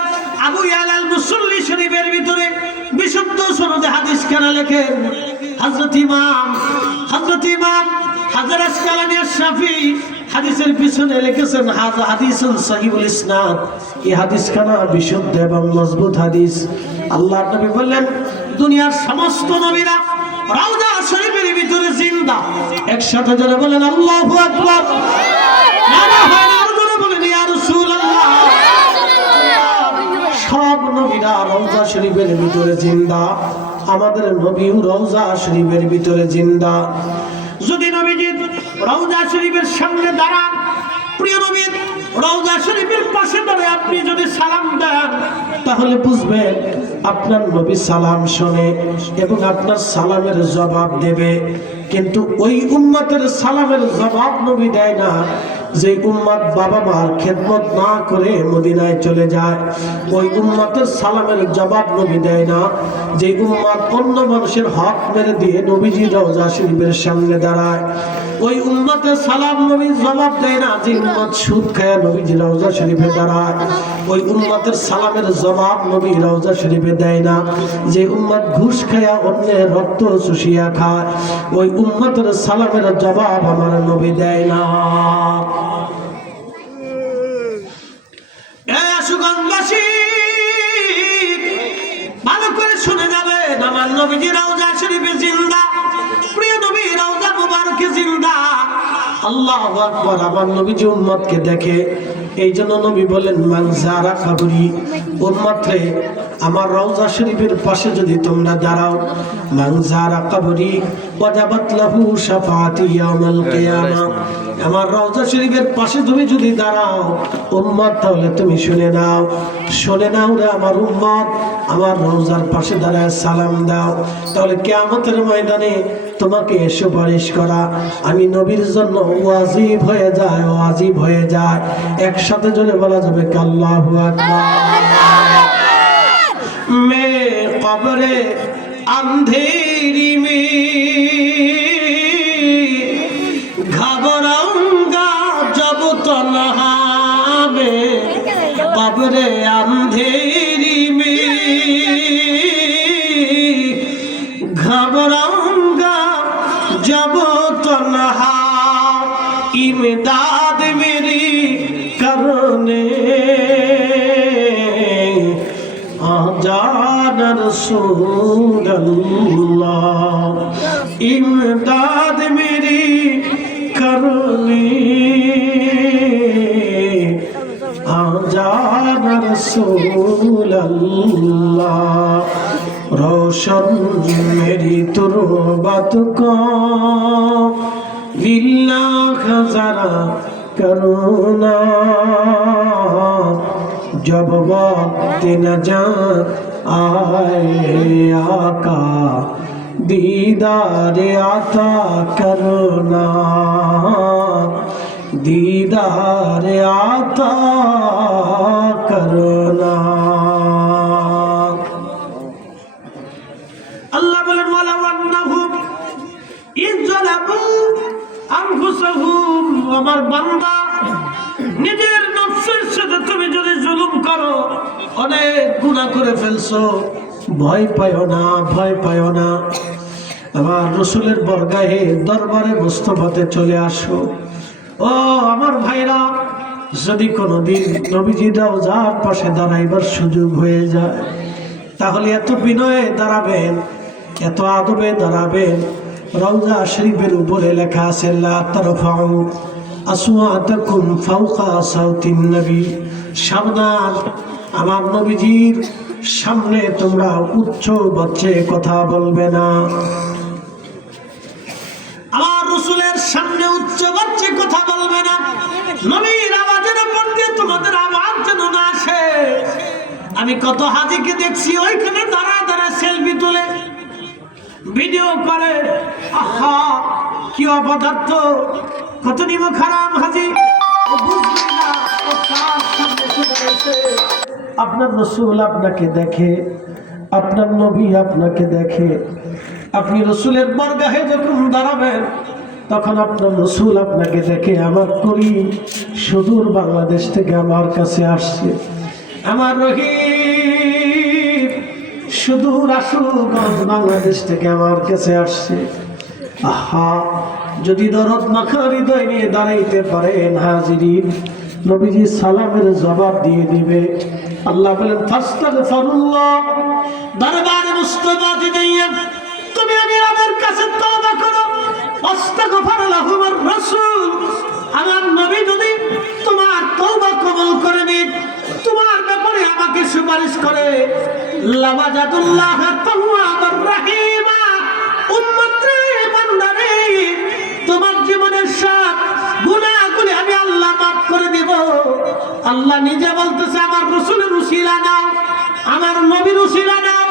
আবু ইয়ালা আল মুসাল্লি শরীফের ভিতরে বিশুদ্ধ সনদে হাদিস কেনা লেখেন হযরত ইমাম হাজার আসকালানী আশ-শাফি হাদিসের পিছনে লিখেছেন হাযা হাদিসুন সহিহুল ইসনাদ। এই হাদিস খানা বিশুদ্ধ এবং মজবুত হাদিস। আল্লাহর নবী বললেন, দুনিয়ার সমস্ত নবীরা রওজা শরীফের ভিতরে জিন্দা। একসাথে জোরে বলেন আল্লাহু আকবার। নারা হয় না, জোরে বলেন ইয়া রাসূলুল্লাহ। সব নবীরা রওজা শরীফের ভিতরে জিন্দা, আমাদের নবীও রওজা শরীফের ভিতরে জিন্দা। যদি নবীজি রওজা শরীফের সামনে দাঁড়ান, প্রিয় নবীর রওজা শরীফের পাশে দাঁড়িয়ে আপনি যদি সালাম দেন, তাহলে বুঝবেন আপনার নবী সালাম শোনে এবং আপনার সালামের জবাব দেবে। কিন্তু ওই উম্মতের সালামের জবাব নবী দেয় না, যে উম্মত বাবা মার খেদমত না করে মদিনায় চলে যায়, ওই উম্মতের সালামের জবাব নবী দেয় না। যে উম্মত অন্য মানুষের হক মেরে দিয়ে নবীজি রওজা শরীফের সামনে দাঁড়ায়, ওই উম্মতের সালাম নবী জবাব দেয় না। যে উম্মত সুদ খায় নবীজি রওজা শরীফে দাঁড়ায়, ওই উম্মতের সালামের জবাব নবী রওজা শরীফে দেয় না। যে উম্মত ঘুষ খায়া অন্যের রক্ত চুষিয়া খায়, ওই উম্মতের সালামের জবাব আমার নবী দেয় না। আশুগঞ্জবাসী ভালো করে শুনে যাবেন, আমার নবীজি রওজা শরীফে জিন্দা, প্রিয় নবী রওজা মুবারকে জিন্দা। আল্লাহু আকবার। আমার নবীজি উম্মতকে দেখে, এই জন্য নবী বলেন মান যারা কবরি, উম্মত রে আমার রওজা শরীফের পাশে যদি তোমরা দাঁড়াও, মান যারা কবরি ওয়াজাবাত লাহু শাফাআতি ইয়াউমাল কিয়ামা, আমার রওজা শরীফের পাশে তুমি যদি দাঁড়াও উম্মত, তাহলে তুমি শুনে নাও, শুনে নাও রে আমার উম্মত, আমার রওজার পাশে দাঁড়ায় সালাম দাও, তাহলে কিয়ামতের ময়দানে তোমাকে সুপারিশ করা আমি নবীর জন্য ওয়াজিব হয়ে যায়, ওয়াজিব হয়ে যায়। একসাথে জোরে বলা যাবে আল্লাহু আকবার। মে কবরে अंधेरी में घबराऊंगा जब तन्हा में, कब्रे अंधेरी में घबराऊंगा जब तन्हा, इमदाद मेरी करने आजान रसूल अल्लाह, इमदाद मेरी करने आजान रसूल अल्लाह, रोशन मेरी तुरबत को लिल्लाह जरा करुणा, जब वक्त न जा आए आका दीदार आता करना, दीदार आता करना। अल्लाह बोलेन वाला अन्नहुम इज़्ज़लाबू अनफुसहुम, আমার বান্দা নিজের নফসের সাথে তুমি যদি জুলুম করো, অনেক গুনাহ করে ফেলছো, ভয় পায়ো না, ভয় পায়ো না। আমার রসুলের বরগাহে দরবারে মুস্তাফাতে চলে আসো। ও আমার ভাইরা, যদি কোনোদিন নবীজির রওজার পাশে দাঁড়াইবার সুযোগ হয়ে যায়, তাহলে এত বিনয়ে দাঁড়াবেন, এত আদবে দাঁড়াবেন। রওজা শরীফের উপরে লেখা আছে লা তারফাউ আসওয়াতাকুম ফাওকা সাউতিন নবী, সাবধান, আমার নবীজির সামনে তোমরা উচ্চ বাচ্চে কথা বলবে না। আমার রাসূলের সামনে উচ্চ বাচ্চে কথা বলবে না। নবীর আওয়াজের উপর দিয়ে তোমাদের আওয়াজ যেন না আসে। আমি কত হাজিকে দেখছি ওইখানে দাঁড়া দাঁড়া সেলফি তুলে ভিডিও করে, আহা কি অপদার্থ, কত নিমক খারাপ হাজি। আপনার রসুল আপনাকে দেখে, আপনার নবী আপনাকে দেখে। আপনি রসুলের বরগাহে যখন দাঁড়াবেন, তখন আপনার রসুল আপনাকে দেখে। আমার করিম সুদূর বাংলাদেশ থেকে আমার কাছে আসছে, আমার রহিম সুদূর আশুগঞ্জ বাংলাদেশ থেকে আমার কাছে আসছে। আহা, যদি দরদ মাখা হৃদয় নিয়ে দাঁড়াইতে পারেন হাজিরিন, নবীজি সালামের জবাব দিয়ে দিবে। আল্লাহ বলেন ফাস্তাগফিরুল্লাহ, দরবারে মুস্তাফাতে যাইয়া তুমি আমার কাছে তওবা করো। আস্তাগফির লাহুর রাসূল, আমার নবী যদি তোমার তওবা কবুল করে নেন, তোমার ব্যাপারে আমাকে সুপারিশ করে, লাওয়াজাদুল্লাহ তাওয়াবার রাহিমা, উম্মত রে বান্দারে, তোমার জীবনের সব গুনাহগুলি আমি আল্লাহ মাফ করে দেব। আল্লাহ নিজে বলতেছে আমার রাসূলের উসিলা নাও, আমার নবীর উসিলা নাও।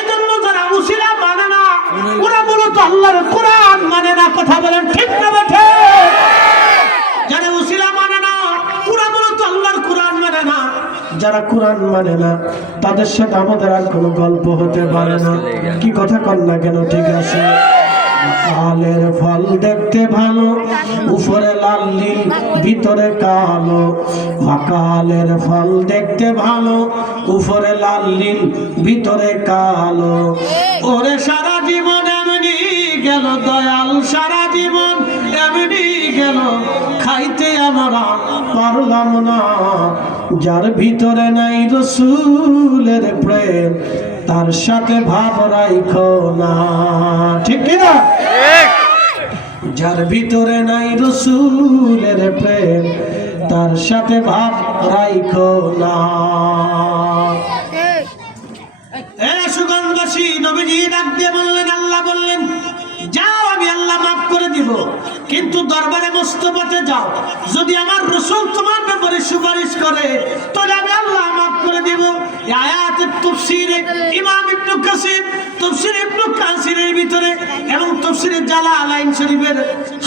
এজন্য যারা উসিলা মানে না, ওরা মূলত আল্লাহর কোরআন মানে না। কথা বলেন ঠিক না বেঠে? যারা উসিলা যারা কোরআন মানে না তাদের সাথে আমাদের আর কোনো গল্প হতে পারে না। কি কথা কন না কেন? ঠিক আছে। কালের ফল দেখতে ভালো, উপরে লাল নীল ভিতরে কালো। মাকালের ফল দেখতে ভালো, উপরে লাল নীল ভিতরে কালো। ওরে সারা জীবন এমনি গেল দয়াল, সারা জীবন এমনি গেল, খাইতে আমরা পারলাম না। যার ভিতরে নাই রসুলের প্রেম তার সাথে ভাব রাইখো না। ঠিক কিনা? যার ভিতরে নাই রসুলের প্রেম তার সাথে ভাব রাইখো না। সুগন্ধবাসী নবীজি ডাক দিয়ে বললেন, আল্লাহ বললেন যাও আমি আল্লাহ মাফ করে দিব, কিন্তু দরবারে মোস্তফাতে যাও, যদি আমার রাসূল তোমার ব্যাপারে সুপারিশ করে তাহলে আমি আল্লাহ মাফ করে দিব। এই আয়াতের তাফসীরে ইমাম ইবনে কাসির তাফসীর ইবনে কাসিরের ভিতরে এবং তাফসীরে জালালাইন শরীফের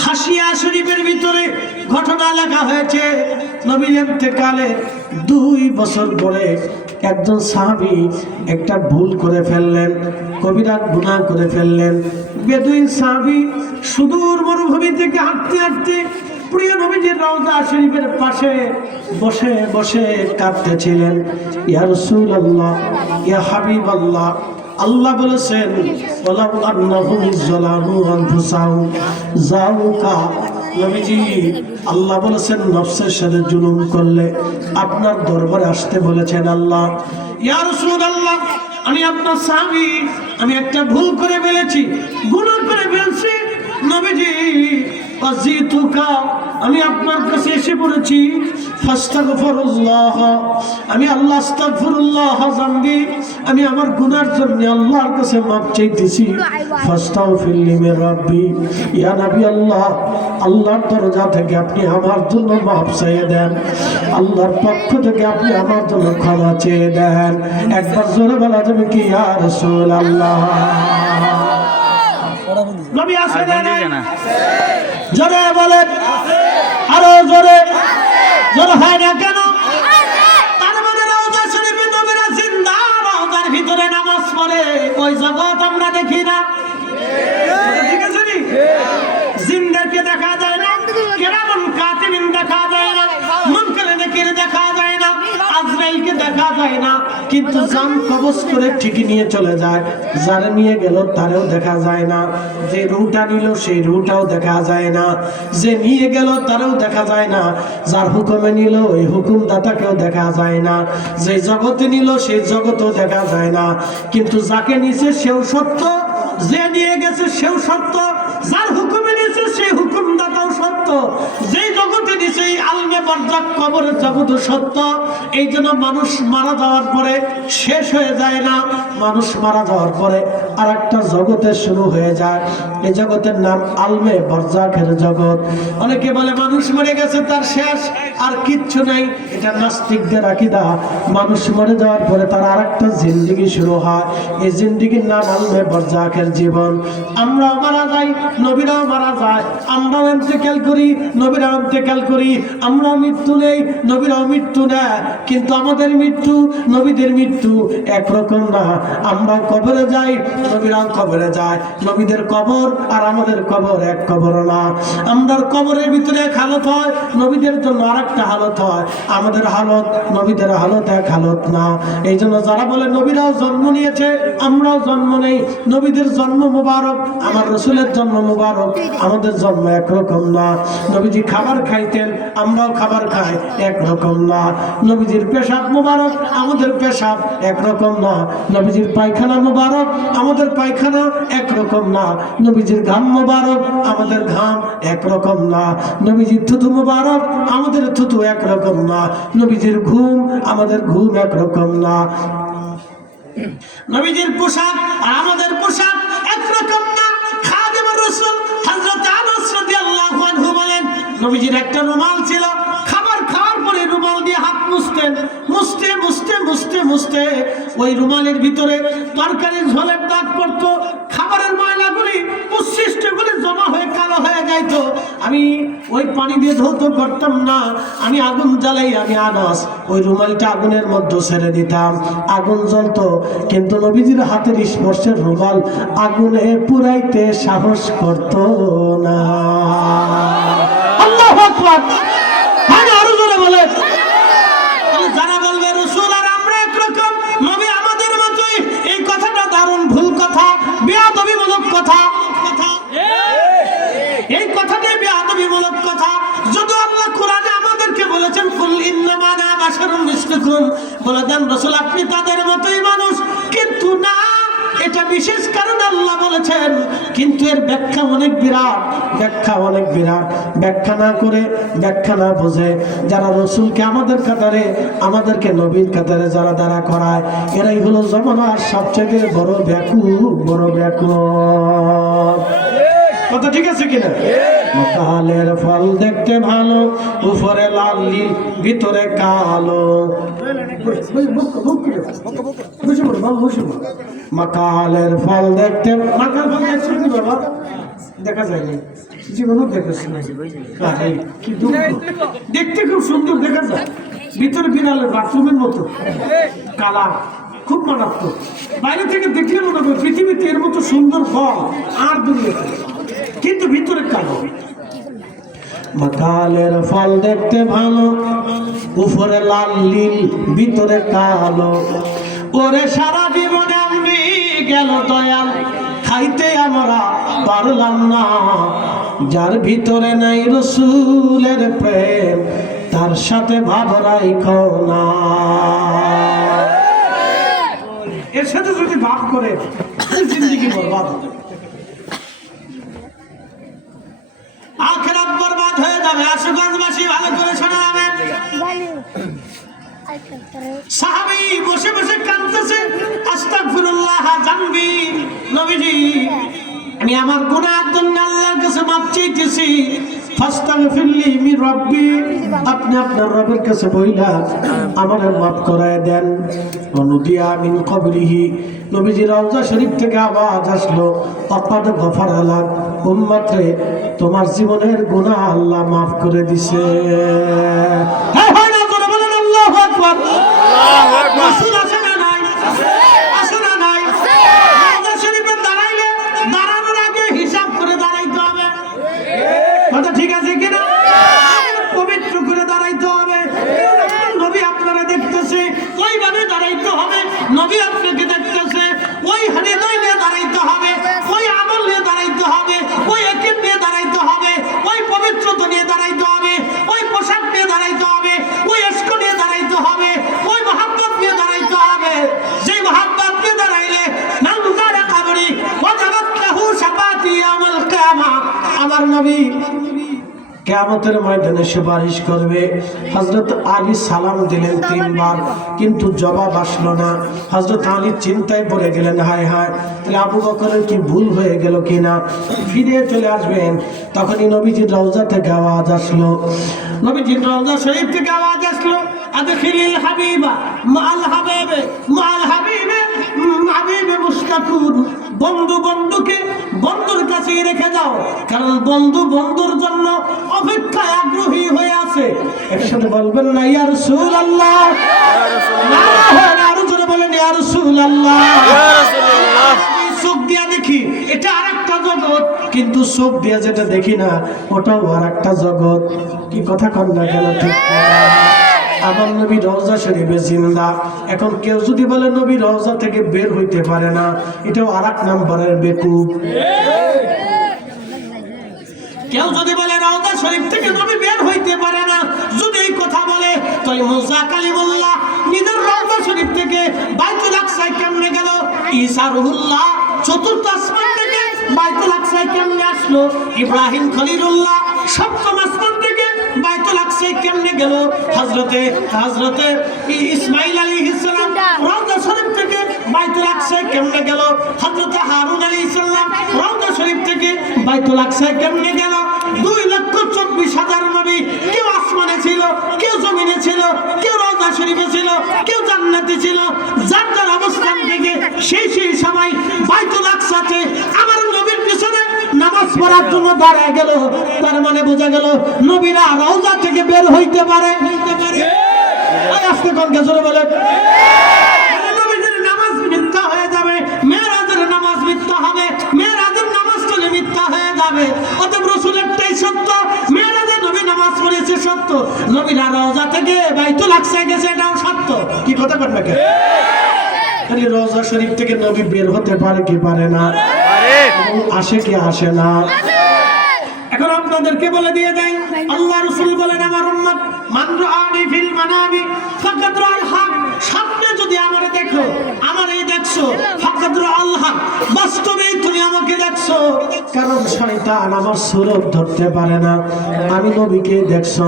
হাসিয়া শরীফের ভিতরে ঘটনা লেখা হয়েছে। নবীর ইন্তেকালে 2 বছর পরে একজন সাহাবী একটা ভুল করে ফেললেন, কবিরা গুনাহ করে ফেললেন। বেদুইন সাহাবী সুদূর মরুভূমি থেকে হাঁটতে হাঁটতে প্রিয় নবীজির রওজা শরীফের পাশে বসে বসে কাঁদতেছিলেন। ইয়া রাসূলুল্লাহ, ইয়া হাবিবাল্লাহ, আল্লাহ বলেছেন ওয়ালাউ আন্নাহুম যালামু আনফুসাহুম যাউকা। নবীজি আল্লাহ বলেছেন নফসের সাথে জুলুম করলে আপনার দরবারে আসতে বলেছেন আল্লাহ। ইয়া রাসূলুল্লাহ, আমি আপনার সাহাবী, আমি একটা ভুল করে ফেলেছি, গুনাহ করে ফেলছি। নবীজি আজিতুকা, আমি আপনার কাছে এসে পড়েছি। ফাস্তাগফিরুল্লাহ, আমি আল্লাহ আস্তাগফিরুল্লাহ জামবি, আমি আমার গুনার জন্য আল্লাহর কাছে মাফ চাইতেছি। ফাস্তাগফির লি মির রাব্বি, ইয়া নবী আল্লাহ, আল্লাহর দরজা থেকে আপনি আমার জন্য মাফ চেয়ে দেন, আল্লাহর পক্ষ থেকে আপনি আমার জন্য ক্ষমা চেয়ে দেন। একবার জোরে বলা যাবে কি ইয়া রাসূলুল্লাহ? নবী আসলে না, জোরে বলেন, আরো জোরে, জোরে হয় না কেন? তার মানে রওজা শরীফে নবীরা জিন্দা, রওজার ভিতরে নামাজ পড়ে, ওই জগৎ আমরা দেখি না। ঠিক আছে নি? জিন্দাকে দেখা যায় না, কিরামান কাতিবিন দেখা যায় না, মুনকারে নাকির দেখা যায় না, আজরাইলকে দেখা যায় না, কিন্তু জান কবজ করে ঠিকই নিয়ে চলে যায়। যারা নিয়ে গেল তারেও দেখা যায় না, যে রুটা নিল সেই রুটাও দেখা যায় না, যে নিয়ে গেল তারেও দেখা যায় না, যার হুকুমে নিল ওই হুকুমদাতাকেও দেখা যায় না, যে জগতে নিল সেই জগতেও দেখা যায় না। কিন্তু যাকে নিছে সেও সত্য, যে নিয়ে গেছে সেও সত্য, যার হুকুমে নিছে সেই হুকুমদাতাও সত্য, যেই জগতে নিছে এই আলমে বারজাক কবরের জগৎ সত্য। এই জন্য মানুষ মারা যাওয়ার পরে শেষ হয়ে যায় না, মানুষ মারা যাওয়ার পরে আর একটা জগতের শুরু হয়ে যায়। এই জগতের নাম আলমে বারজাকের জগৎ। অনেকে বলে মানুষ মরে গেছে তার শেষ, আর কিচ্ছু নাই। এটা নাস্তিকদের আকীদা। মানুষ মরে যাওয়ার পরে তার আর একটা জিন্দেগি শুরু হয়, এই জিন্দেগির নাম আলমে বারজাকের জীবন। আমরাও মারা যাই, নবীরাও মারা যায়, আমরাও ইন্তেকাল করি, নবীরাও ইন্তেকাল করি, আমরাও মৃত্যু নেই, নবীরাও মৃত্যু নেয়, কিন্তু আমাদের মৃত্যু নবীদের মৃত্যু একরকম না। আমরা কবরে যাই, নবীরাও কবরে যায়, নবীদের কবর আর আমাদের কবর এক কবর না। আমরা কবরের ভিতরে এক হালত হয়, নবীদের জন্য আর একটা হালত হয়, আমাদের হালত নবীদের হালত এক হালত না। এই জন্য যারা বলে নবীরাও জন্ম নিয়েছে আমরাও জন্ম নেই, নবীদের জন্ম মুবারক, আমার রাসূলের জন্ম মুবারক, আমাদের জন্ম একরকম না। নবীজি খাবার খাইতেন, আমরাও খাবার খাই, একরকম না। নবীজির পেশাব মুবারক, আমাদের পেশাব একরকম না। নবীজির পায়খানা মুবারক, আমাদের পায়খানা একরকম না। নবীজির ঘাম মুবারক, আমাদের ঘাম একরকম না। নবীজির থুতু মুবারক, আমাদের থুতু একরকম না। নবীজির ঘুম, আমাদের ঘুম একরকম না। নবীজির পোশাক আর আমাদের পোশাক একরকম না। খাদিমুর রাসূল হযরত আনাস রাদিয়াল্লাহু আনহু বলেন, নবীজির একটা রুমাল ছিল, খাবার খাওয়ার পরে রুমাল দিয়ে হাত মুছতেন, মুছতে মুছতে মুছতে মুছতে ওই রুমালের ভিতরে তরকারির ঝোলের দাগ পড়তো, খাবারের ময়লাগুলি উচ্ছিষ্টগুলি জমা হয়ে কালো হয়ে যাইত। হতো, আমি ওই পানি দিয়ে ধৌত করতাম না, আমি আগুন জ্বালাই, আমি আনাস ওই রুমালটা আগুনের মধ্যে ছেড়ে দিতাম, আগুন জ্বলতো, কিন্তু নবীজির হাতের স্পর্শের রুমাল আগুনে পুরাইতে সাহস করত না। আল্লাহু আকবার। হ্যাঁ, আরো জোরে বলেন। যারা বলবে রাসূল আর আমরা একরকম, নবী আমাদের মতোই, এই কথাটা দারুণ ভুল কথা, বেয়াদবিমূলক কথা। এই কথাটাই বেয়াদবিমূলক কথা। যদি আল্লাহ কোরআনে আমাদেরকে বলেছেন কুল ইন্নামা আনা বাশারুম মিসলুকুম, বলে দেন রাসূল আপনি তাদের মতোই মানুষ, কিন্তু না, এটা বিশেষ কারণে আল্লাহ বলেছেন, কিন্তু এর ব্যাখ্যা অনেক বিরাট, ব্যাখ্যা অনেক বিরাট। ব্যাখ্যা না করে, ব্যাখ্যা না বুঝে যারা রসুলকে আমাদের কাতারে, আমাদেরকে নবীর কাতারে যারা দাঁড়া করায়, এরাই হলো জমানার সবচেয়ে বড় ব্যাকুল, বড় ব্যাকুল। কথা ঠিক আছে কিনা? কালের ফল দেখতে ভালো, উপরে লাল নীল ভিতরে কালো। মাকালের ফল দেখতে, মাকাল ফল দেখছো কি বাবা? দেখা যায়নি, জীবনও দেখেছি না। কি দুঃখ, দেখতে খুব সুন্দর দেখা যায়, ভিতরে বিড়ালের বাথরুমের মতো কালা, খুব মারাত্মক। বাইরে থেকে দেখলে মনে হবে পৃথিবীতে এর মতো সুন্দর ফল আর দুনিয়াতে, কিন্তু ভিতরে কালো। মাকালের ফল দেখতে ভালো, উপরে লাল নীল ভিতরে কালো। ওরে সারা জীবনে আমি গেল দয়াল, খাইতে আমরা পারলাম না। যার ভিতরে নাই রসুলের প্রেম, তার সাথে ভাব রাইখো না। এর সাথে যদি ভাব করে জিন্দেগি বরবাদ হবে, আখিরাত বরবাদ হয়ে যাবে। আশুগঞ্জবাসী ভালো করে শোনাবেন। সাহাবী বসে বসে কাঁদতেছে, আস্তাগফিরুল্লাহ জানবি, নবীজি আমি আমার গুনাহের জন্য আল্লাহর কাছে মাফ চাইতেছি, ফাস্তাগফিরলি মির রাব্বি, আপনি আপনার রবের কাছে বইলা আমারে মাফ করায় দেন। অনুদিয়া মিন কবরিহি, নবীজি রওজা শরীফ থেকে আওয়াজ আসলো, আকাদ গফারা লাক, উম্মত রে তোমার জীবনের গুনাহ আল্লাহ মাফ করে দিছে। হ্যাঁ হয় না, জোরে বলেন আল্লাহু আকবার। আল্লাহু আকবার। রাসূল আসে না নাই? আসে না নাই? রওজা শরীফে দাঁড়াইলে দাঁড়ানোর আগে হিসাব করে দাঁড়াইতে হবে। কথা ঠিক আছে কিনা? পবিত্র করে দাঁড়াইতে হবে। নবী আপনারা দেখতেছে, ওইভাবে দাঁড়াইতে হবে। নবী আপনাকে দেখতেছে, ওই হৃদয় নিয়ে দাঁড়াইতে হবে, ওই আমল নিয়ে দাঁড়াইতে হবে, ওই একিন নিয়ে দাঁড়াইতে হবে, ওই পবিত্রতা নিয়ে দাঁড়াইতে হবে, ওই পোশাক নিয়ে দাঁড়াইতে হবে, ওই ইশক নিয়ে দাঁড়াইতে হবে, ওই মহব্বত নিয়ে দাঁড়াইতে হবে। যেই মহব্বত নিয়ে দাঁড়াইলে নামজারা কবরি ওয়াজাবাত লাহু শাফাতি ইয়াউমুল কিয়ামা, আমার নবী কিয়ামতের ময়দানে সুপারিশ করবে। হযরত আলী সালাম দিলেন 3 বার, কিন্তু জবাব আসলো না। হযরত আলী চিন্তায় পড়ে গেলেন, হায় হায়, তাহলে আবু বকরের কি ভুল হয়ে গেল কিনা। ফিরে চলে আসবেন, তখনই নবীজির রওজা থেকে আওয়াজ আসলো, নবীজির রওজা শরীফ থেকে আওয়াজ আসলো, আদখিলিল হাবিবা মাল হাবিবে, মাল হাবিবে হাবিবে মুশতাকুন, বন্ধু বন্ধুকে বন্ধুর কাছে রেখে দাও, কারণ বন্ধু বন্ধুর জন্য অপেক্ষায় আগ্রহী হয়ে আছে। একসাথে বলবেন না ইয়া রাসূলুল্লাহ, আরো জোরে বলেন ইয়া রাসূলুল্লাহ। চোখ দিয়া দেখি এটা আরেকটা জগৎ, কিন্তু চোখ দিয়া যেটা দেখি না ওটাও আরেকটা জগৎ। কি কথা কন না কেন? ঠিক আমার নবী রওজা শরীফে জিন্দা। এখন কেউ যদি বলে নবী রওজা থেকে বের হইতে পারে না, এটাও আরেক নাম্বারের বেকুব। কেউ যদি বলে রওজা শরীফ থেকে নবী বের হইতে পারে না, যদি এই কথা বলে, তাহলে মুসা কালিমুল্লাহ নিজের রওজা শরীফ থেকে বাইতুল আকসায় কেমনে গেল? ঈসা রুহুল্লাহ চতুর্থ আসমান থেকে বাইতুল আকসায় কেমনে আসলো? ইব্রাহিম খলিলুল্লাহ সপ্তম আসমান থেকে বাইতুল আকসায় কেমনে গেল? হযরতে ইসমাঈল আলাইহিস সালাম রওজা শরীফ থেকে বাইতুল আকসায় কেমনে গেল? হযরতে হারুন আলাইহিস সালাম রওজা শরীফ থেকে বাইতুল আকসায় কেমনে গেল? 2,24,000 নবী, কেউ আসমানে ছিল, কেউ জমিনে ছিল, কেউ রওজা শরীফে ছিল, কেউ জান্নাতে ছিল। যার যার অবস্থান থেকে সেই সেই সময় বাইতুল আকসাতে আমার নবীর পিছনে নামাজ পড়ার জন্য দাঁড়ায় গেল। তার মানে বোঝা গেল নবীরা রওজা থেকে বের হইতে পারে। আজকে কোন জোরে বলে নবীদের নামাজ মিথ্যা হয়ে যাবে, মেরাজের নামাজ মিথ্যা হবে, মেরাজের নামাজ চলে মিথ্যা হয়ে যাবে। অতএব রাসূলেরটাই সত্য, মেরাজে নবী নামাজ পড়েছে সত্য, নবীরা রওজা থেকে বাইতুল আকসা গেছে এটাও সত্য। কি কথা বলবে কে? খালি রওজা শরীফ থেকে নবী বের হতে পারে কি পারে না? আসে কি আসে না? এখন আপনাদেরকে বলে দিয়ে যাই, আল্লাহ রাসূল বলেন আমার উম্মত মান রাআনি ফিল মানামি ফাকাদ রাআল হক, স্বপ্নে যদি আমারে দেখো, আমারই দেখছো, ফাকাদ রাআল হক, বাস্তবেই তুমি আমাকে দেখছো। কারণ শয়তান আমার সুরত ধরতে পারে না। আমি নবীকে দেখছো,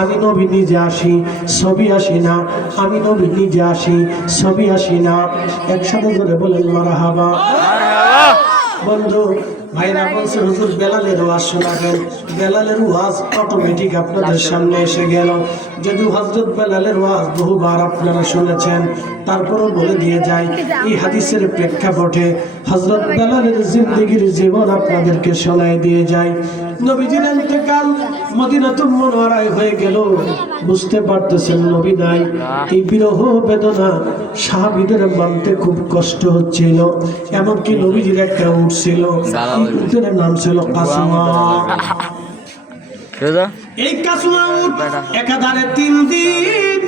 আমি নবী নিজে আসি, ছবি আসি না। আমি নবী নিজে আসি, ছবি আসি না। একসাথে জোরে বলেন মারহাবা। বন্ধু ভাইরা বলছে হুজুর বেলালের ওয়াজ শোনাবেন। বেলালের ওয়াজ অটোমেটিক আপনাদের সামনে এসে গেল। যেহেতু হযরত বেলালের ওয়াজ বহুবার আপনারা শুনেছেন, তারপরও বলে দিয়ে যায় এই হাদিসের প্রেক্ষাপটে হযরত বেলালের জিন্দেগীর জীবন আপনাদেরকে শোনায় দিয়ে যায়। নবীজির ইন্তেকাল মদিনাতুল মুনাওয়ারায় হয়ে গেল, বুঝতে পারতেছেন নবী নাই। এই বিরহ বেদনা সাহাবীদের মানতে খুব কষ্ট হচ্ছিল। এমনকি নবীজির একটা উট ছিল, উটের নাম ছিল কাসমা। এই কাসমা উট একাধারে 3 দিন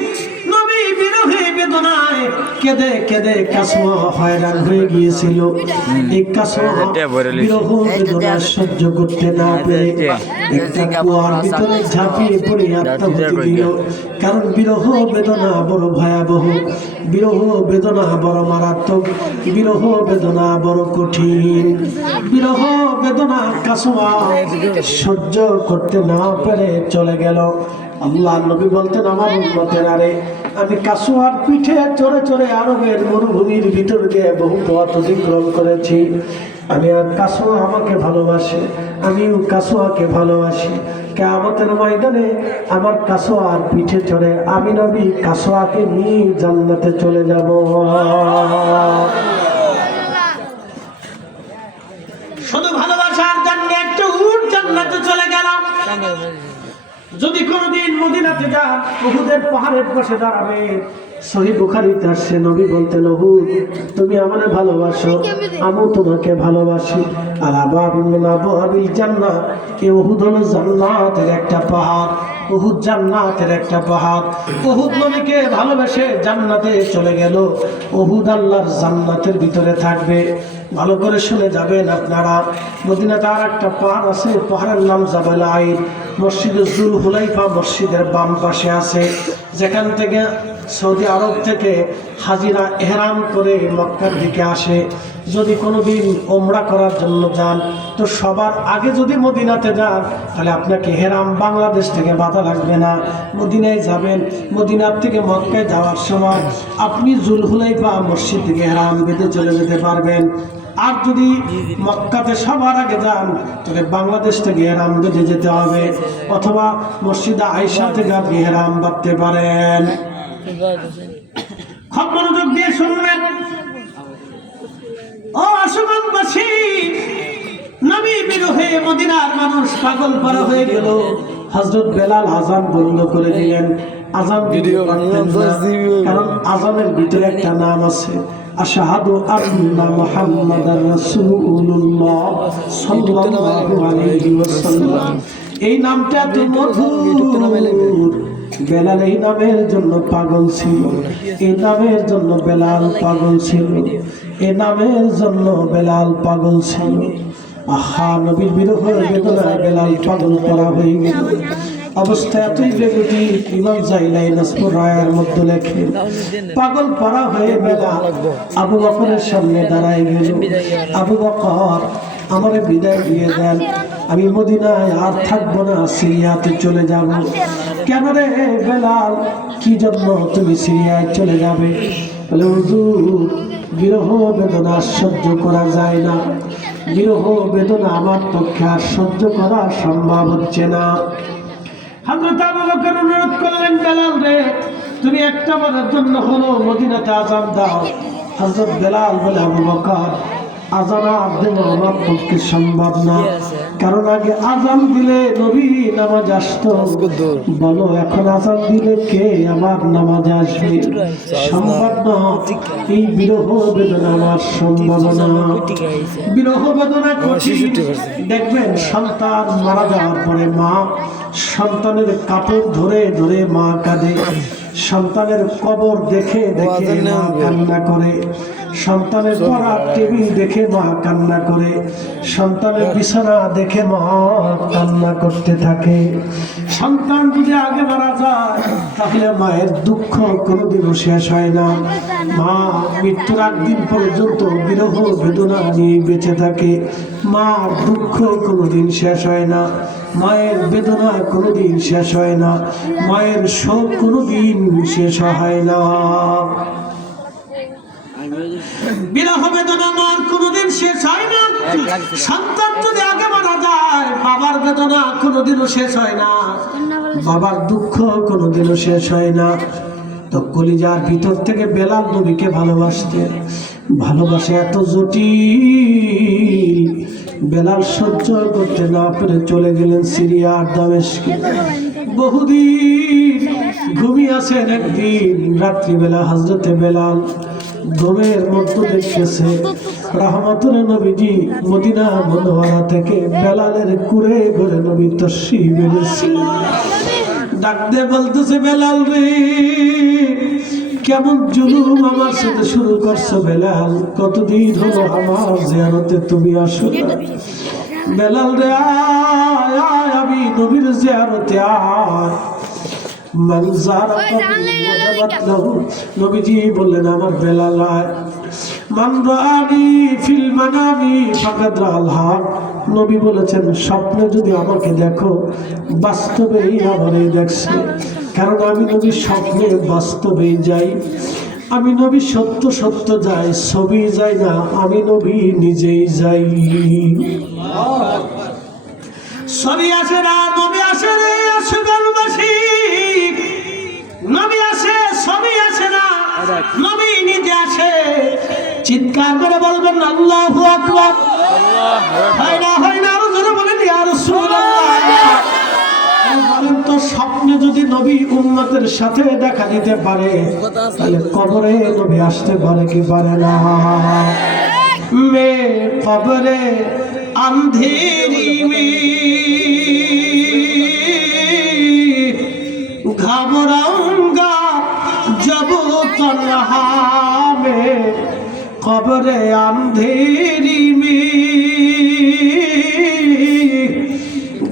নবী বিরহে বেদনায় কেঁদে কেঁদে কাসমা হয়রান হয়ে গিয়েছিল। এই কাসমা বিরহ বেদনা সহ্য করতে না পেরে একটা কুয়ার ভিতরে ঝাঁপিয়ে পড়ে আত্মহত্যা দিল। কারণ বিরহ বেদনা বড় ভয়াবহ, বিরহ বেদনা বড় মারাত্মক, বিরহ বেদনা বড় কঠিন। বিরহ বেদনা কাসমা সহ্য করতে না পেরে চলে গেল। আল্লাহ নবী বলতেন আমার উম্মতের আরে আমি কাসওয়ার পিঠে চড়ে চড়ে আরবের মরুভূমির ভিতর দিয়ে বহু পথ অতিক্রম করেছি। আমি আর কাসওয়া আমাকে ভালোবাসে, আমিও কাসওয়াকে ভালোবাসি। কিয়ামতের ময়দানে আমার কাসওয়ার পিঠে চড়ে আমি নবী কাসওয়াকে নিয়ে জান্নাতে চলে যাব। শুধু ভালোবাসার জন্য একটা উট জান্নাতে চলে গেল। যদি কোনদিন মদিনাতে যান, উহুদের পাহাড়ের পাশে দাঁড়াবে। সহিহ বুখারীতে আসছে নবী বলতেন উহুদ তুমি আমাকে ভালোবাসো, আমিও তোমাকে ভালোবাসি। আর আবাবিল জান্নাহ, এই উহুদ হলো জান্নাতের একটা পাহাড়। উহুদ জান্নাতের একটা পাহাড়। উহুদ নবীকে ভালোবেসে জান্নাতে চলে গেল। উহুদ আল্লাহর জান্নাতের ভিতরে থাকবে। ভালো করে শুনে যাবেন আপনারা। মদিনাতে আর একটা পাহাড় আছে, পাহাড়ের নাম জাবাল আইর। মসজিদ জুল হুলাইফা মসজিদের বাম পাশে আছে, যেখান থেকে সৌদি আরব থেকে হাজিরা এহরাম করে মক্কার দিকে আসে। যদি কোনোদিন ওমরা করার জন্য যান, তো সবার আগে যদি মদিনাতে যান, তাহলে আপনাকে এহরাম বাংলাদেশ থেকে বাধা লাগবে না, মদিনায় যাবেন। মদিনার থেকে মক্কায় যাওয়ার সময় আপনি জুল হুলাইফা মসজিদ থেকে এহরাম বেঁধে চলে যেতে পারবেন। আর যদি মক্কাতে সবার আগে যান, তাহলে বাংলাদেশ থেকে এহরাম বেঁধে যেতে হবে, অথবা মসজিদে আয়েশা থেকে আপনি এহরাম বাঁধতে পারেন। খুব মনোযোগ দিয়ে শুনবেন ও আশুগঞ্জবাসী। নবী বিরহে মদিনার মানুষ পাগল পারা হয়ে গেল। হযরত বেলাল আযান বন্ধ করে দিলেন। আযান দিতে পারতেন না, কারণ আযানের ভিতরে একটা নাম আছে, আশহাদু আন্না মুহাম্মাদার রাসূলুল্লাহ সাল্লাল্লাহু আলাইহি ওয়াসাল্লাম। এই নামটা তো মধুর। বেলাল এই নামের জন্য পাগল ছিল, এই নামের জন্য বেলাল পাগল ছিল, এই নামের জন্য বেলাল পাগল ছিল। আহা নবীর বিরহ বেদনায় বেলাল পাগল করা হয়ে গেল। অবস্থা এতই বেগতি, ইমাম জাইলাই নাসপুর রায়ের মধ্যে লেখে পাগল পারা হয়ে বেলাল আবু বকরের সামনে দাঁড়ায় গেল। আবু বকর আমারে বিদায় দিয়ে দেন, আমি মদিনায় আর থাকবো না, সিরিয়াতে চলে যাব। কেন রে বেলাল, কি জন্য তুমি সিরিয়ায় চলে যাবে? বলে হুজুর বিরহ বেদনা সহ্য করা যায় না, বিরহ বেদনা আমার পক্ষে আর সহ্য করা সম্ভব হচ্ছে না। হযরত আবু বকর অনুরোধ করলেন বেলাল রে তুমি একটা বারের জন্য হলো মদিনাতে আযান দাও। হযরত বেলাল বলে আবু বকর আজান দেওয়া আমার পক্ষে সম্ভব না, কারণ আগে আজান দিলে নবী নামাজ আসতো। বলো এখন আজান দিলে কে আবার নামাজ আসবে? সম্ভব না। এই বিরহ বেদনা আমার সম্ভব না। বিরহ বেদনা কঠিন। দেখবেন সন্তান মারা যাওয়ার পরে মা সন্তানের কাপড় ধরে ধরে মা কাঁদে, সন্তানের কবর দেখে দেখে মা কান্না করে, সন্তানের পড়ার টেবিল দেখে মা কান্না করে, সন্তানের বিছানা দেখে মা কান্না করতে থাকে। সন্তান যদি আগে মারা যায় তাহলে মায়ের দুঃখ কোনোদিনও শেষ হয় না। মা মৃত্যুর আগ দিন পর্যন্ত বিরহ বেদনা নিয়ে বেঁচে থাকে। মার দুঃখ কোনোদিন শেষ হয় না, মায়ের বেদনা কোনোদিন শেষ হয় না, মায়ের শোক কোনোদিন শেষ হয় না। বিরহ বেদনা মার কোনোদিন শেষ হয় না। সন্তান যদি আগে মারা যায় বাবার বেদনা কোনোদিনও শেষ হয় না, বাবার দুঃখ কোনোদিনও শেষ হয় না। তো কলিজার ভিতর থেকে বেলাল নবীকে ভালোবাসতেন। ভালোবাসা এত জটিল, বেলাল সহ্য করতে না পেরে চলে গেলেন সিরিয়ার দামেস্কে। বহুদিন ঘুমিয়ে আছেন। একদিন রাত্রিবেলা হযরতে বেলাল ঘুমের মধ্যে দেখতেছে রহমতুল নবীজি মদিনা মুনওয়ারা থেকে বেলালের কুরে ঘরে নবী তশরিফ এনেছে। ডাক দিয়ে বলতেছে, বেলাল রে, কেমন জুলুম আমার সাথে শুরু করছো বেলাল? কতদিন হলো আমার জিয়ারতে তুমি আসো না। বেলাল রে, আয় আয়, আমি নবীর জিয়ারতে আয়। নবীজি বললেন, আমার বেলাল আয়। মান রাআনি ফিল মানামি ফাকাদ রাআল হক। নবী বলেছেন, স্বপ্নে যদি আমাকে দেখো বাস্তবেই আমারই দেখছো, কারণ আমি নবী স্বপ্নে বাস্তবেই যাই। আমি নবী সত্য সত্য যাই, ছবি যাই না, আমি নবী নিজেই যাই। ছবি আসে না, নবী আসে রে আশুগঞ্জবাসী। নবী আসে, ছবি আসে না, নবী নিজে আসে। চিৎকার করে বলবেন আল্লাহু আকবার। হয় না হয় না, আরো জোরে বলেন ইয়া রাসূলুল্লাহ। বলেন তো, স্বপ্নে যদি নবী উম্মতের সাথে দেখা দিতে পারে তাহলে কবরে নবী আসতে পারে কি পারে না? মে কবরে अंधेरी में घबराऊंगा जब तन्हा में, कब्र अंधेरी में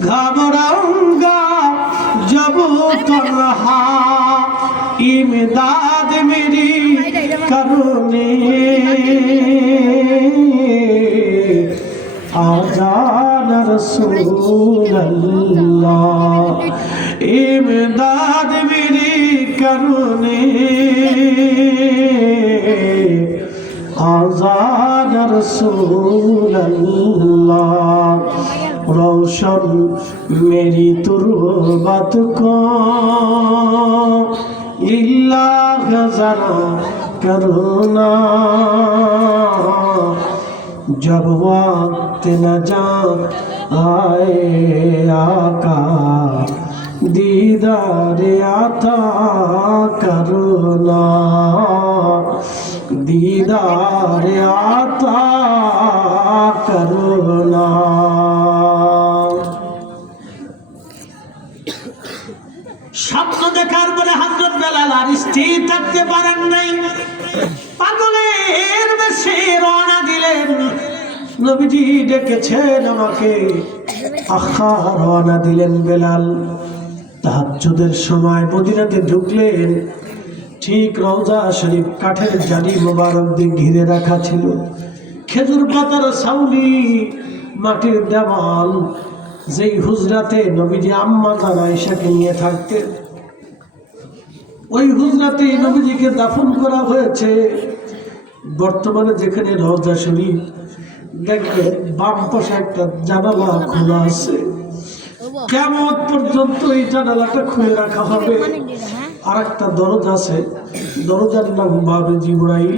घबराऊंगा जब तन्हा, इमदाद मेरी करुणे आजान रसूलल्लाह, इमदाद मेरी करुणे आजान रसूलल्लाह। रोशन मेरी तुर्बत को लिल्लाह जरा करुणा, जब वक्त न जा आए आका दीदार आता करुणा, दीदार आता करुणा। স্বপ্ন দেখার পরে হযরত বেলাল আর স্থির থাকতে পারেন নাই, পাগলের বেশে রওনা দিলেন। নবীজি ডেকেছেন আমাকে, আখা রওনা দিলেন বেলাল। তাহাজ্জুদের সময় মদিনাতে ঢুকলেন। ঠিক রওজা শরীফ কাঠের জালি মোবারক দিয়ে ঘিরে রাখা ছিল, খেজুর পাতার ছাউনি, মাটির দেওয়াল। যেই হুজরাতে নবীজি আম্মা জান আয়েশাকে নিয়ে থাকতেন, ওই হুজরাতে নবীজিকে দাফন করা হয়েছে। বর্তমানে যেখানে রওজা শরীফ, দেখবে বাম পাশে একটা জানালা খোলা আছে, কিয়ামত পর্যন্ত এই জানালাটা খুলে রাখা হবে। আর একটা দরজা আছে, দরজার নাম বাবে জিবরাইল।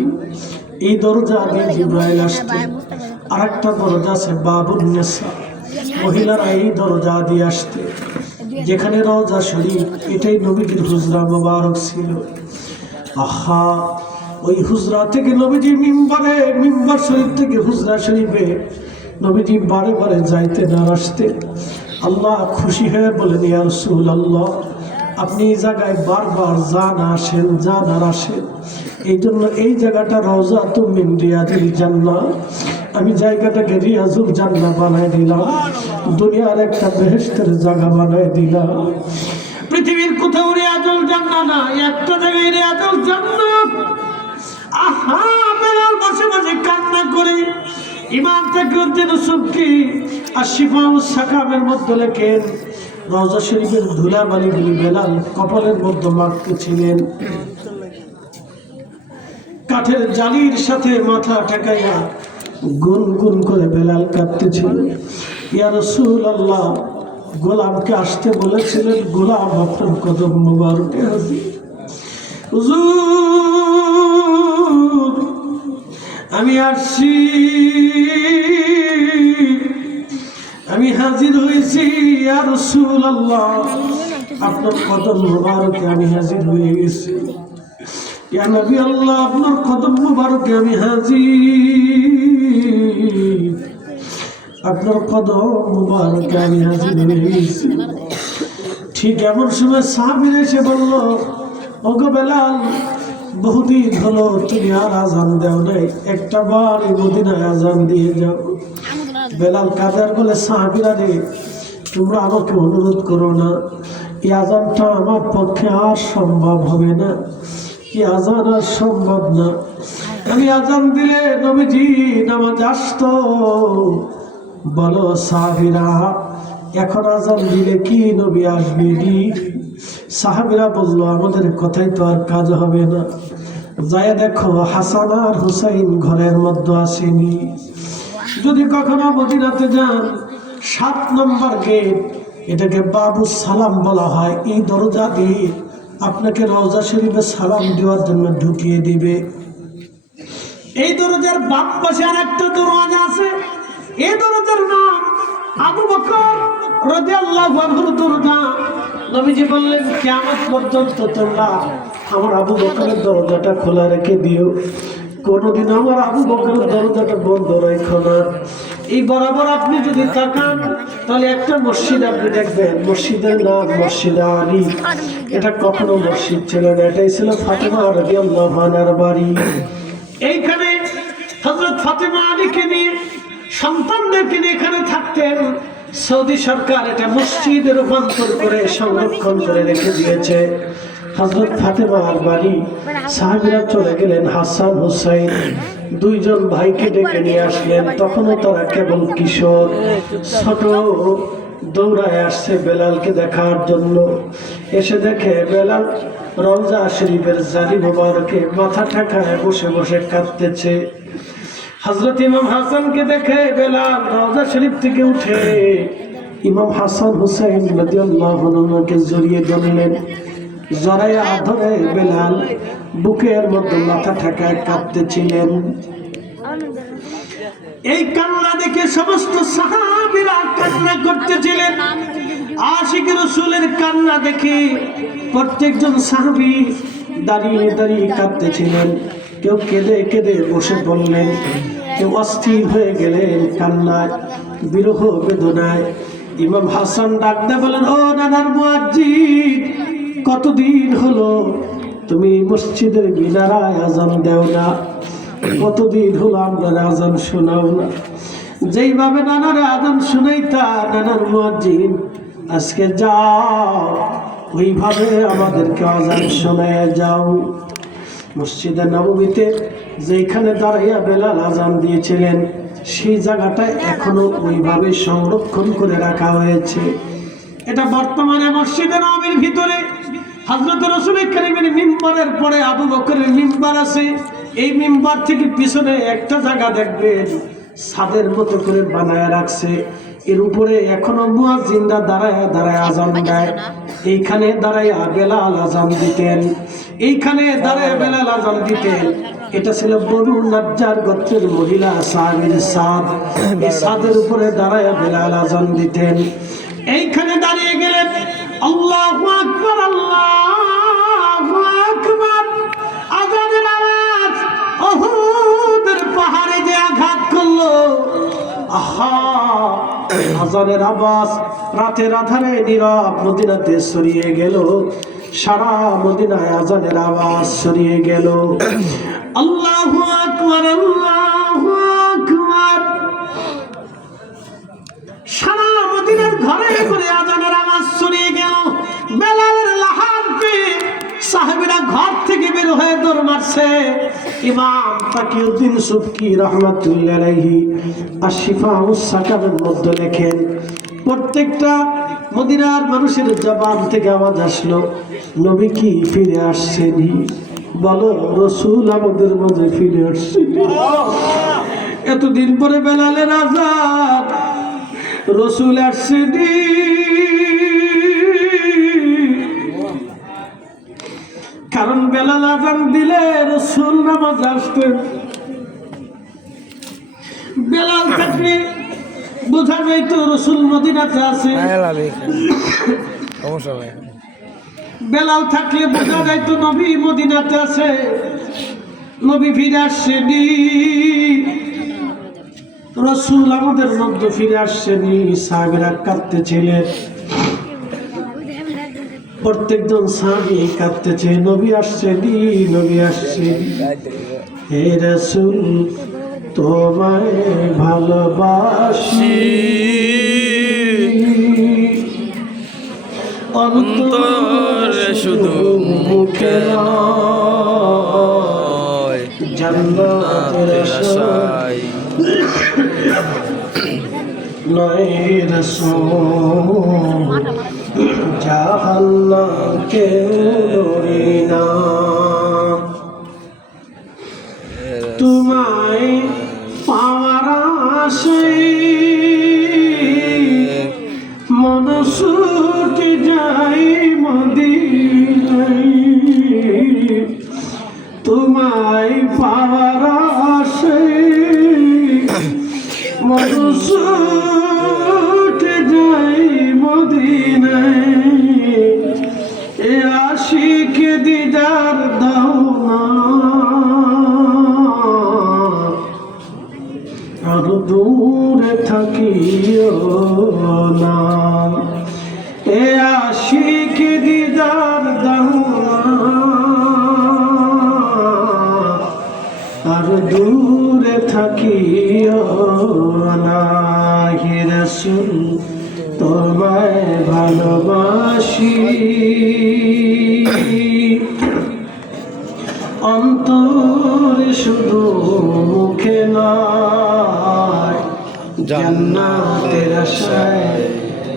এই দরজা দিয়ে জিবরাইল আসতেন। আরেকটা দরজা আছে বাবুন নেসা, মহিলারা এই দরজা দিয়ে আসতে, যেখানে রওজা শরীফ, এটাই নবীজির হুজরা মোবারক ছিল। আহা, ওই হুজরা থেকে নবীজি মিম্বার শরীফ থেকে হুজরা শরীফে নবীজি বারে বারে যাইতেন আর আসতেন। আল্লাহ খুশি হয়ে বলেন, ইয়া রাসূলুল্লাহ, আপনি এই জায়গায় বারবার যান আর আসেন। এই জন্য এই জায়গাটা রওজাতুম মিন রিয়াজিল জান্নাহ, আমি জায়গাটাকে রিয়াজুল জান্নাহ বানায় দিলাম, দুনিয়ার একটা বেহেশতের জায়গা বানায় দিলাম। পৃথিবীর কোথাও রিয়াজুল জান্নাহ না, একটা জায়গায় রিয়াজুল জান্নাহ। আহা, বেলাল বসে বসে কান্না করে ইমাম তাকিউদ্দিন সুবকি আশ-শিফাউস সাকামের মধ্যে লেখেন, রওজা শরীফের ধুলাবালিগুলি বেলাল কপালের মধ্যে মাখতেছিলেন। কাঠের জালির সাথে মাথা ঠেকাইয়া গুনগুন করে বেলাল কাঁদতেছিল। ইয়া রাসূলুল্লাহ, গোলামকে আসতে বলেছিলেন, গোলাম আপনার কদম মুবারকে হাজির। হুজুর, আমি আসছি, আমি হাজির হয়েছি। ইয়া রাসূলুল্লাহ, আপনার কদম মুবারকে আমি হাজির হয়ে গেছি। ইয়া নবী আল্লাহ, আপনার কদম মুবারকে আমি হাজির, আপনার কদম মুবারকে আমি হাজির হয়ে গেছি। ঠিক এমন সময় সাহাবীরা এসে বলল, ওগো বেলাল, বহুদিন হলো তুমি আর আজান দেও নাই, একটা বার এই মদিনায় আজান দিয়ে যাও। বেলাল কাদের বলে, সাহাবীরা রে, তোমরা আমাকে অনুরোধ করো না, এই আজানটা আমার পক্ষে আর সম্ভব হবে না, এই আজান আর সম্ভব না। আমি আজান দিলে নবীজি নামাজ আসতো। বলো সাহাবীরা, এখন আজান দিলে কি নবী আসবে? সাহাবীরা বলল, আমাদের কথাই তো আর কাজ হবে না, যায় দেখো হাসান আর হুসাইন ঘরের মধ্যে আসেনি। যদি কখনো মদিনাতে যান, 7 নম্বর গেট, এটাকে বাবু সালাম বলা হয়, এই দরজা দিয়ে আপনাকে রওজা শরীফে সালাম দেওয়ার জন্য ঢুকিয়ে দিবে। এই দরজার বাম পাশে আর একটা দরজা আছে, এই দরজার নাম আবু বকর রাদিয়াল্লাহু আনহুর দরজা। নবীজি বললেন, কিয়ামত পর্যন্ত তোমরা আমার আবু বকরের দরজাটা খোলা রেখে দিও, কোনোদিন আমার আবু বকরের দরজাটা বন্ধ রেখো না। এই বরাবর আপনি যদি তাকান, তাহলে একটা মসজিদ আপনি দেখবেন, মসজিদের নাম মসজিদ আলী। এটা কখনো মসজিদ ছিল না, এটাই ছিল ফাতেমা রাদিয়াল্লাহু আনহার বাড়ি। এইখানে হযরত ফাতেমা আলীকে নিয়ে, সন্তানদেরকে নিয়ে এখানে থাকতেন। সৌদি সরকার এটা মসজিদে রূপান্তর করে সংরক্ষণ করে রেখে দিয়েছে। হযরত ফাতেমার বাড়ি। সাহাবীরা চলে গেলেন, হাসান হুসাইন দুইজন ভাইকে ডেকে নিয়ে আসলেন। তখনও তারা কেবল কিশোর, ছোট, দৌড়ায় আসছে বেলালকে দেখার জন্য। এসে দেখে বেলাল রওজা শরীফের জালি মোবারকে মাথা ঠেকায় বসে বসে কাঁদতেছে। হযরত ইমাম হাসানকে দেখে বেলাল রওজা শরীফ থেকে উঠে ইমাম হাসান হুসাইন রাদিয়াল্লাহু আনহুকে জড়িয়ে ধরলেন। জড়াইয়া ধরে বেলাল বুকের মধ্যে মাথা ঠেকায় কাঁদতেছিলেন। এই কান্না দেখে সমস্ত সাহাবীরা কান্না করতেছিলেন। আশিক রাসূলের কান্না দেখে প্রত্যেকজন সাহাবী দাঁড়িয়ে দাঁড়িয়ে কাঁদতেছিলেন। কেউ কেঁদে কেঁদে বসে পড়লেন, কেউ অস্থির হয়ে গেলেন কান্নায়, বিরহ বেদনায়। ইমাম হাসান ডাকতে বলেন, ও নানার মুয়াজ্জিন, কতদিন হলো তুমি মসজিদের মিনারায় আজান দেও না, কতদিন হলো আমরা আজান শোনাও না। যেইভাবে নানারে আজান শুনাইতা নানার মুয়াজ্জিন, আজকে যাও ওইভাবে আমাদেরকে আজান শোনায় যাও। মসজিদে নববীতে যেখানে দাঁড়াইয়া বেলাল আজান দিয়েছিলেন, সেই জায়গাটা এখনো ওইভাবে সংরক্ষণ করে রাখা হয়েছে। এটা বর্তমানে মসজিদে নববীর ভিতরে হযরত রাসূল কারীমের মিম্বরের পরে আবু বকরের মিম্বার আছে। এই মিম্বার থেকে পিছনে একটা জায়গা দেখবেন ছাদের মতো করে বানায় রাখছে। এর উপরে এখনো মুয়াজ্জিনরা দাঁড়ায় দাঁড়ায় আজান দেয়। এইখানে দাঁড়াইয়া বেলাল আজান দিতেন, এইখানে দাঁড়াইয়া বেলাল আজান দিতেন। এটা ছিল বনু নাজ্জার গোত্রের মহিলা সাহাবীর সাদ। এই সাদের উপরে দাঁড়াইয়া বেলাল আজান দিতেন। এইখানে দাঁড়িয়ে গেলেন, আল্লাহু আকবার, আল্লাহু আকবার। আজানের আওয়াজ উহুদের পাহাড়ে যে আঘাত করলো, আহা, আজানের আওয়াজ রাতের আধারে নীরব মদিনাতে ছড়িয়ে গেল। সারা মদিনায় আজানের আওয়াজ ছড়িয়ে গেল। আল্লাহু আকবার, আল্লাহু আকবার। সারা মদিনার ঘরে ঘরে আজানের আওয়াজ ছড়িয়ে গেল। বেলালের লাহান পেয়ে সাহাবীরা ঘর থেকে বের হয়ে দৌড় মারছে। ইমাম তাকিউদ্দিন সুবকি রাহমাতুল্লাহি আলাইহি আশ-শিফা উস-সাকামের মধ্যে লেখেন, প্রত্যেকটা মদিনার মানুষের জবান থেকে আওয়াজ আসলো, নবী কি ফিরে আসছেনি? বলো, রাসূল আমাদের মাঝে ফিরে আসছেনি। এতদিন পরে বেলালের আজান, রাসূল আসছেনি। কারণ বেলাল আজান দিলে রাসূল নামাজ আসতেন। বেলাল থাকলে বোঝা যাইত রাসূল মদিনাতে আছে। বেলাল থাকলে বোঝা যাইত নবী মদিনাতে আছে, নবী ফিরে আসছেনি। রাসূল আমাদের মধ্যে ফিরে আসছেনি। সাহাবীরা কাঁদতেছিলেন, প্রত্যেকজন সাহাবী কাঁদতেছে, নবী আসছেনি, নবী আসছেনি। হে রাসূল, তোমায় ভালোবাসি, অন্তরে শুধু মুখে নয়, জান্নাতের আশায় নয় রাসূল, জাহান্নামকে ডরি না। তোমায় পাওয়ার আশায় মন ছুটে যায় মদিনায়, তোমায় পাওয়ার আশায় মন ছুটে যায় মদিনায়। এ আশিক দিদার দাও না, আর দূরে থাকিও না। এ আশিক দিদার দাও না, আর দূরে থাকিও না। হে রাসূল, তোমায় ভালোবাসি, অন্তরে শুধু মুখে নয়, জান্নাতের আশায়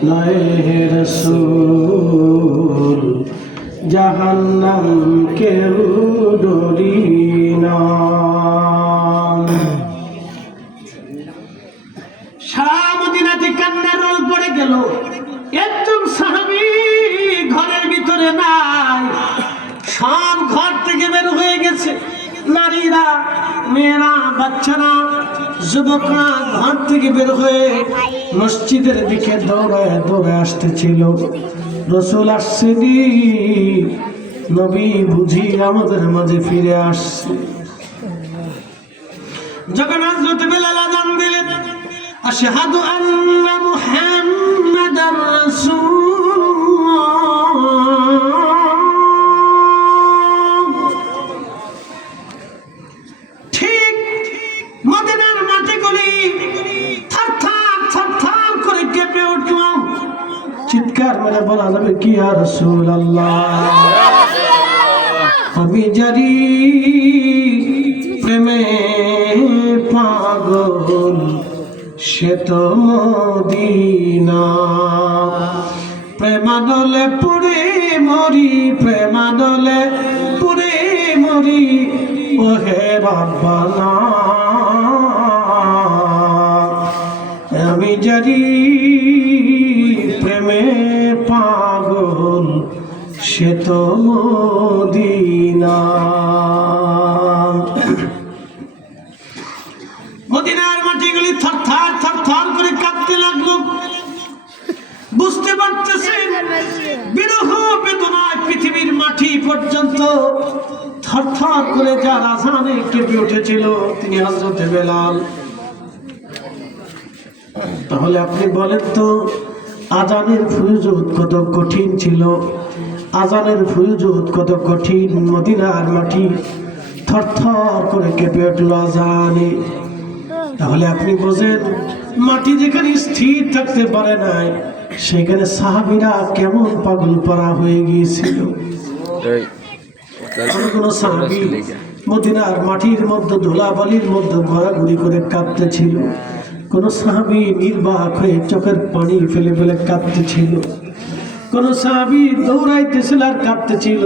নয় হে রাসূল, জাহান্নাম কেউ ডরি না। সারা মদিনাতে কান্নার রোল পড়ে গেল। একজন সাহাবী ঘরের ভিতরে নাই, সব ঘর থেকে বের হয়ে গেছে। নারীরা, মেয়েরা, বাচ্চারা, যুবকরা ঘর থেকে বের হয়ে মসজিদের দিকে দৌড়ায় দৌড়ে আসতেছিল। রাসূল আসছেনি, নবী বুঝি আমাদের মাঝে ফিরে আসছে। যখন হযরত বেলাল আযান দিলেন, আশহাদু আন্না মুহাম্মাদার রাসূলুল্লাহ, ঠিক মদিনার মাটিগুলি থরথর থরথর করে কেঁপে উঠল। চিৎকার মেরে বলা যাবে কি, ইয়া রাসূলুল্লাহ, আমি জানি প্রেমে পাগল সে তো মদিনা, প্রেমানলে পুরে মরি, প্রেমানলে পুরে মরি, ওহে রাব্বানা। আমি জানি প্রেমে পাগল সে তো মদিনা। মদিনার মাটিগুলি থরথর থরথর করে কাঁপতে লাগলো। বুঝতে পারতেছেন বিরহ বেদনায় পৃথিবীর মাটি পর্যন্ত থরথর করে যার আজানে কেঁপে উঠেছিল তিনি হযরতে বেলাল। তাহলে আপনি বলেন তো আজানের ফুয়ুজুদ কত কঠিন ছিল, আজানের ফুয়ুজুদ কত কঠিন। মদিনার মাটি থরথর করে কেঁপে উঠল আজানে। তাহলে আপনি বোঝেন মাটি যেখানে স্থির থাকতে পারে নাই সেখানে সাহাবীরা কেমন পাগল পারা হয়ে গিয়েছিল। কোন সাহাবী মদিনার মাটির মধ্যে ধুলাবালির মধ্যে ঘোরাঘুরি করে কাঁদতেছিল, কোন সাহাবী নির্বাক হয়ে চোখের পানি ফেলে ফেলে কাঁদতেছিল, কোন সাহাবী দৌড়াইতেছিল আর কাঁদতেছিল,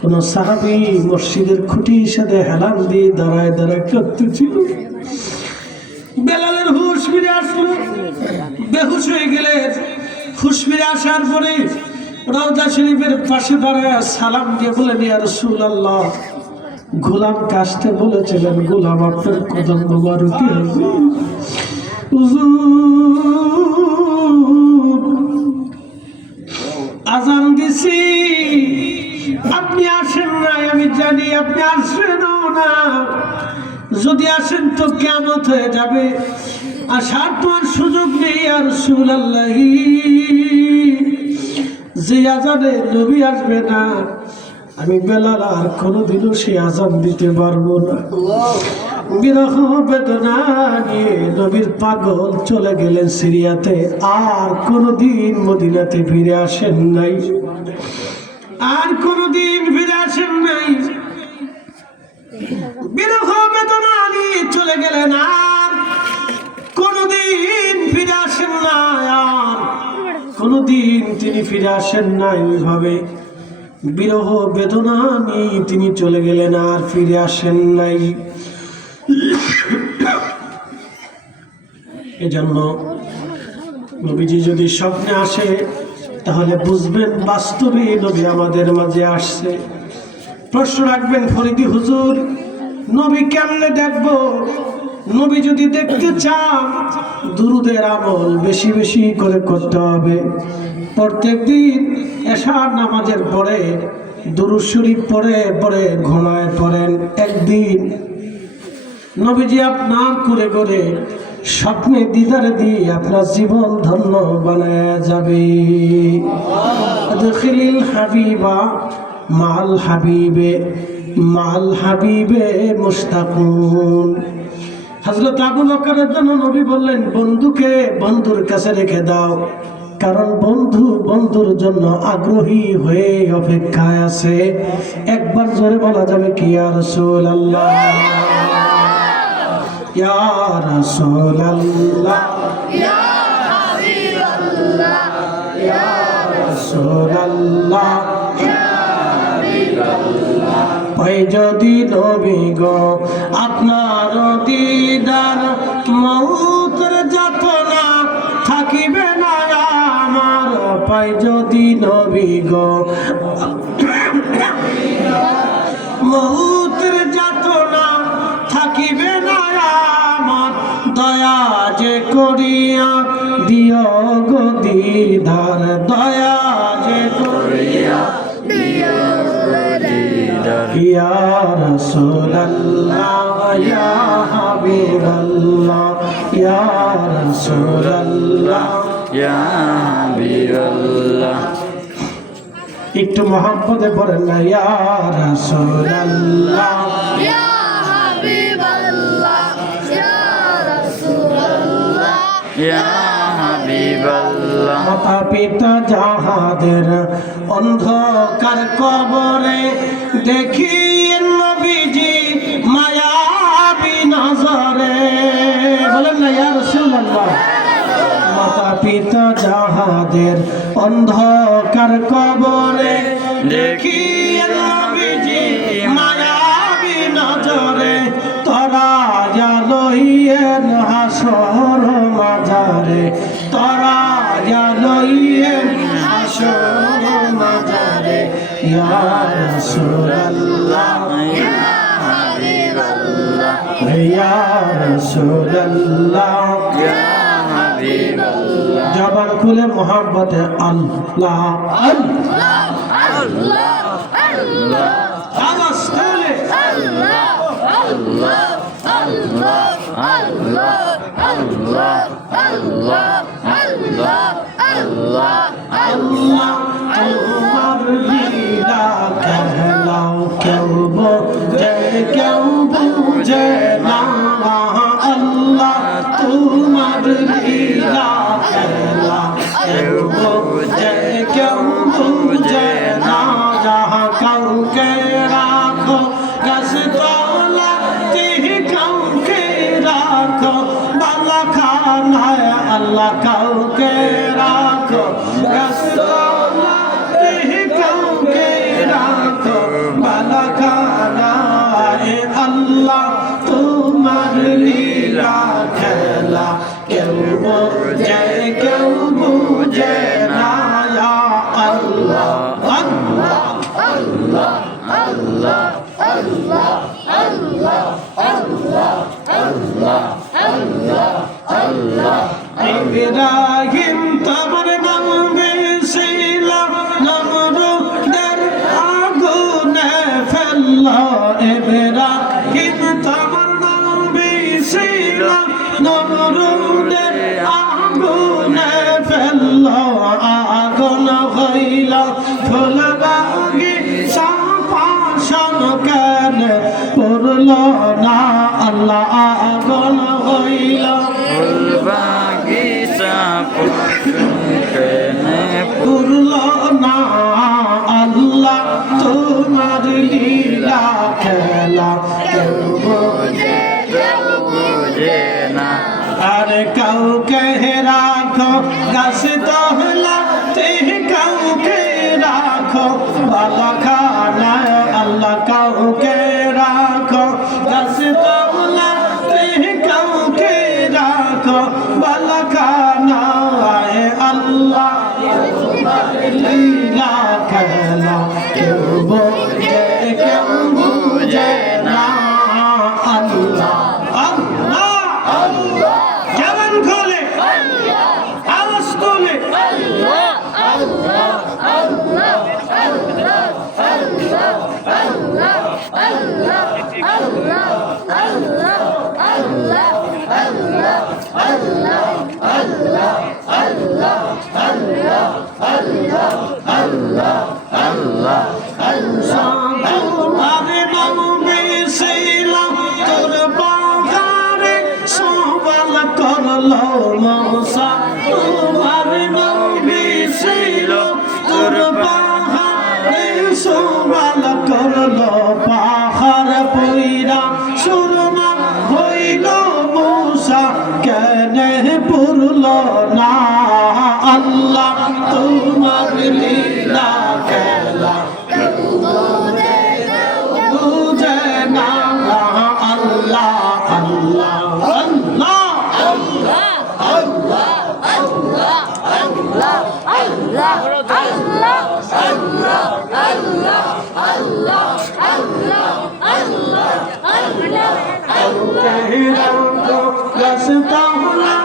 কোন সাহাবী মসজিদের খুঁটির সাথে হেলান দিয়ে দাঁড়ায় দাঁড়ায় কাঁদতেছিল। বেলালের হুঁশ ফিরে আসলো, বেহুশ হয়ে গেলেন। হুঁশ ফিরে আসার পরে রওজা শরীফের পাশে দাঁড়ায় সালাম দিয়ে বলেন, ইয়া রাসূলুল্লাহ, গোলাম কাশতে বলেছিলেন, গোলাম আপনার কদম মোবারকে হবে। আজান দিছি, আপনি আসেন নাই, আমি জানি আপনি আসবেনও না। যদি আসেন তো কিয়ামত হয়ে যাবে, আসার তো আর সুযোগ নেই। ইয়া রাসূলুল্লাহ, যে আজানে নবী আসবে না আমি বেলাল আর কোনোদিনও সে আজান দিতে পারবো না। বিরহ বেদনা নিয়ে নবীর পাগল চলে গেলেন সিরিয়াতে, আর কোনোদিন মদিনাতে ফিরে আসেন নাই, আর কোনোদিন ফিরে আসেন নাই। বিরহ বেদনা নিয়ে চলে গেলেন, আর কোনোদিন ফিরে আসেন না, আর কোনোদিন তিনি ফিরে আসেন নাই। ওইভাবে বিরহ বেদনা নিয়ে তিনি চলে গেলেন, আর ফিরে আসেন নাই। এজন্য নবীজি যদি স্বপ্নে আসে তাহলে বুঝবেন বাস্তবে নবী আমাদের মাঝে আসছে। প্রশ্ন রাখবেন, ফরিদি হুজুর নবী কেমনে দেখবো? নবী যদি দেখতে চান দুরুদের আমল বেশি বেশি করে করতে হবে। প্রত্যেক দিন এশার নামাজের পরে দুরূদ শরীফ পড়ে পড়ে ঘুমায় পড়েন। একদিন নবীজি আপনার করে করে স্বপ্নে দিদার দিয়ে আপনার জীবন ধন্য বানায়া যাবে। আদখিলিল হাবিবা মাল হাবিবে, মাল হাবিবে মুশতাকুন। হযরত আবু বকরের জন্য নবী বললেন, বন্ধুকে বন্ধুর কাছে রেখে দাও, কারণ বন্ধু বন্ধুর জন্য আগ্রহী হয়ে অপেক্ষায় আছে। একবার জোরে বলা যাবে কি, ইয়া রাসূলুল্লাহ, ইয়া রাসূলুল্লাহ, ইয়া হাবিবাল্লাহ, ইয়া রাসূলুল্লাহ, ইয়া হাবিবাল্লাহ। ওই যদি নবী গো আপনার দিদার মউতের যাতনা থাকিবে না আমার, পাই যদি নবী গো মউতের যাতনা থাকিবে না আমার, দয়া যে করিয়া দিও গো দিদার, দয়া যে করিয়া দিও গো দিদার। ইয়া রাসূলুল্লাহ, ইয়া হাবিবাল্লাহ, ইয়া রাসূলুল্লাহ, ইয়া হাবিবাল্লাহ। একটু মহব্বতে পড়েন না, ইয়া রাসূলুল্লাহ, ইয়া হাবিবাল্লাহ, ইয়া রাসূলুল্লাহ, ইয়া হাবিবাল্লাহ। মাতা পিতা যাহাদের অন্ধকার কবরে দেখি নবীজি মায়াবী নজরে, বলেন না ইয়া রাসূলুল্লাহ। মাতা পিতা যাহাদের অন্ধকার কবরে দেখি নবীজি মায়াবী নজরে, তোরা লইয়েন হাসর মাঝারে, তোরা লইয়েন হাসর মাঝারে। ইয়া রাসূলুল্লাহ ইয়া হাবিবাল্লাহ ইয়া রাসূলুল্লাহ ইয়া হাবিবাল্লাহ জবান খুলে মোহাব্বতে আল্লাহ আল্লাহ আল্লাহ আল্লাহ আওয়াজ তুলে আল্লাহ আল্লাহ আল্লাহ আল্লাহ আল্লাহ আল্লাহ আল্লাহ আল্লাহ আল্লাহ তোমার লীলা कहलाओ কেউ বোঝে কেউ বুঝে না আল্লাহ তোমার লীলা कहलाओ কেউ বোঝে কেউ বুঝে না যাহা কাউকে রাখো গাছতলা তিহি কাউকে রাখো বালাখানায় আল্লাহ কাউকে রাখো গাছতলা তিহি কাউকে রাখো বালাখানায় আল্লাহ তোমার লীলা খেলা কেউ বোঝে কেউ বুঝে না ইয়া আল্লাহ আল্লাহ আল্লাহ আল্লাহ আল্লাহ আল্লাহ আল্লাহ আল্লাহ আল্লাহ আল্লাহ ইব্রাহিম তোমার নাম বেশিল নমরুদের আগুনে ফেলল ইব্রাহিম তোমার নাম বেশিল নমরুদের আগুনে ফেলল আগুন হইল ফুল বাগিচা পাশন কেন পড়ল না আল্লাহ আগুন হইল বাগিচা কেনে পড়ল না আল্লাহ তোমার লীলা খেলা কেউ বোঝে বুঝে না আরে কাউকে রাখো গাছ দহলা কাউকে রাখো বালাখানায় আল্লাহ কাউকে রাখো গাছ দহলা কাউকে রাখো বালাখানায় আল্লাহ লীলা খেলা কেউ বোঝে কেউ বুঝে না আল্লাহ আল্লাহ আল্লাহ জবান খোলে আওয়াজ তোলে আল্লাহ আল্লাহ আল্লাহ আল্লাহ আল্লাহ আল্লাহ আল্লাহ আল্লাহ আল্লাহ আল্লাহ আল্লাহ আল্লাহ আল্লাহ আল্লাহ আল্লাহ আল্লাহ আল্লাহ আল্লাহ আল্লাহ তোমারে নাম বেশিলাম তোর বাগানে সবাল করলো মশা তোমারে নাম বেশিল তোর বাগানে সবাল করলো পাহাড় পইরা সুরমা হইল মশা কেনে পুরল না আল্লাহ তোমার লীলা খেলা বুঝে না আল্লাহ আল্লাহ আল্লাহ রাস্তা হলা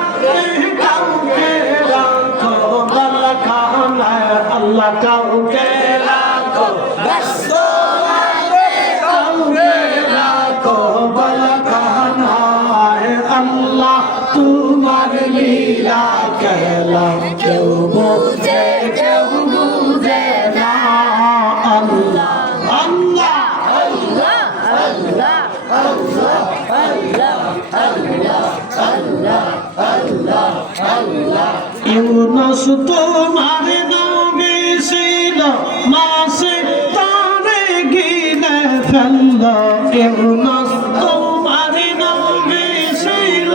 কাউকে রাখো বালাখানায় আল্লাহ কাউকে রাখো কাউকে রাখো বালাখানায় আল্লাহ তোমার লীলা খেলা কেউ বোঝে কেউ বুঝে না আল্লাহ আল্লাহ ইউনুস তোমার নবী ছিল মাসে তারে গিলে ফেলল ইউনুস তোমার নবী ছিল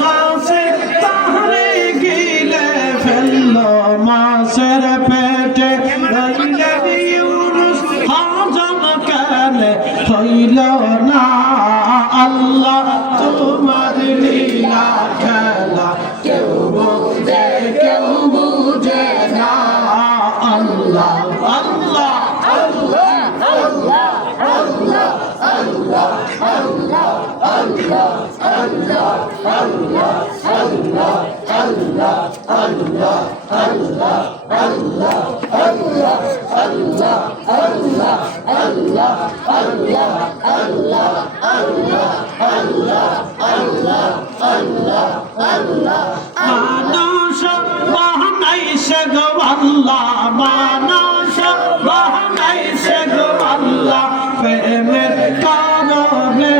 মাসে তারে গিলে ফেলল মাসের পেটে রইলে ইউনুস হজম কেন হইল না আল্লাহ তোমার লীলা খেলা কেউ বুঝে কেউ বুঝে না আল্লাহ আল্লাহ আল্লাহ মানুষ বানাইছে গো আল্লাহ, মানুষ বানাইছে গো আল্লাহ, প্রেমের কারণে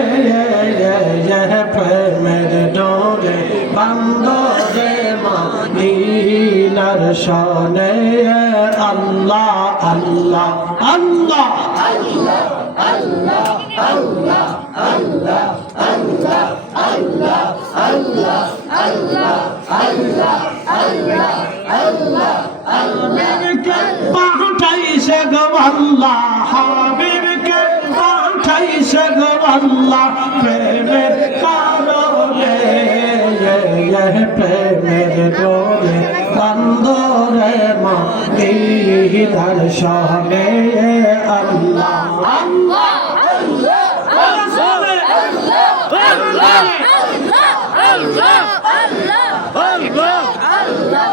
প্রেমের ডোরে বান্দরে মদিনার শনে আল্লাহ আল্লাহ আল্লাহ হাবিবকে পাঠাইছে গো আল্লাহ, হাবিবকে পাঠাইছে গো আল্লাহ, প্রেমের কারণে প্রেমের ডোরে বান্দরে মদিনার শনে আল্লাহ আল্লাহ Allah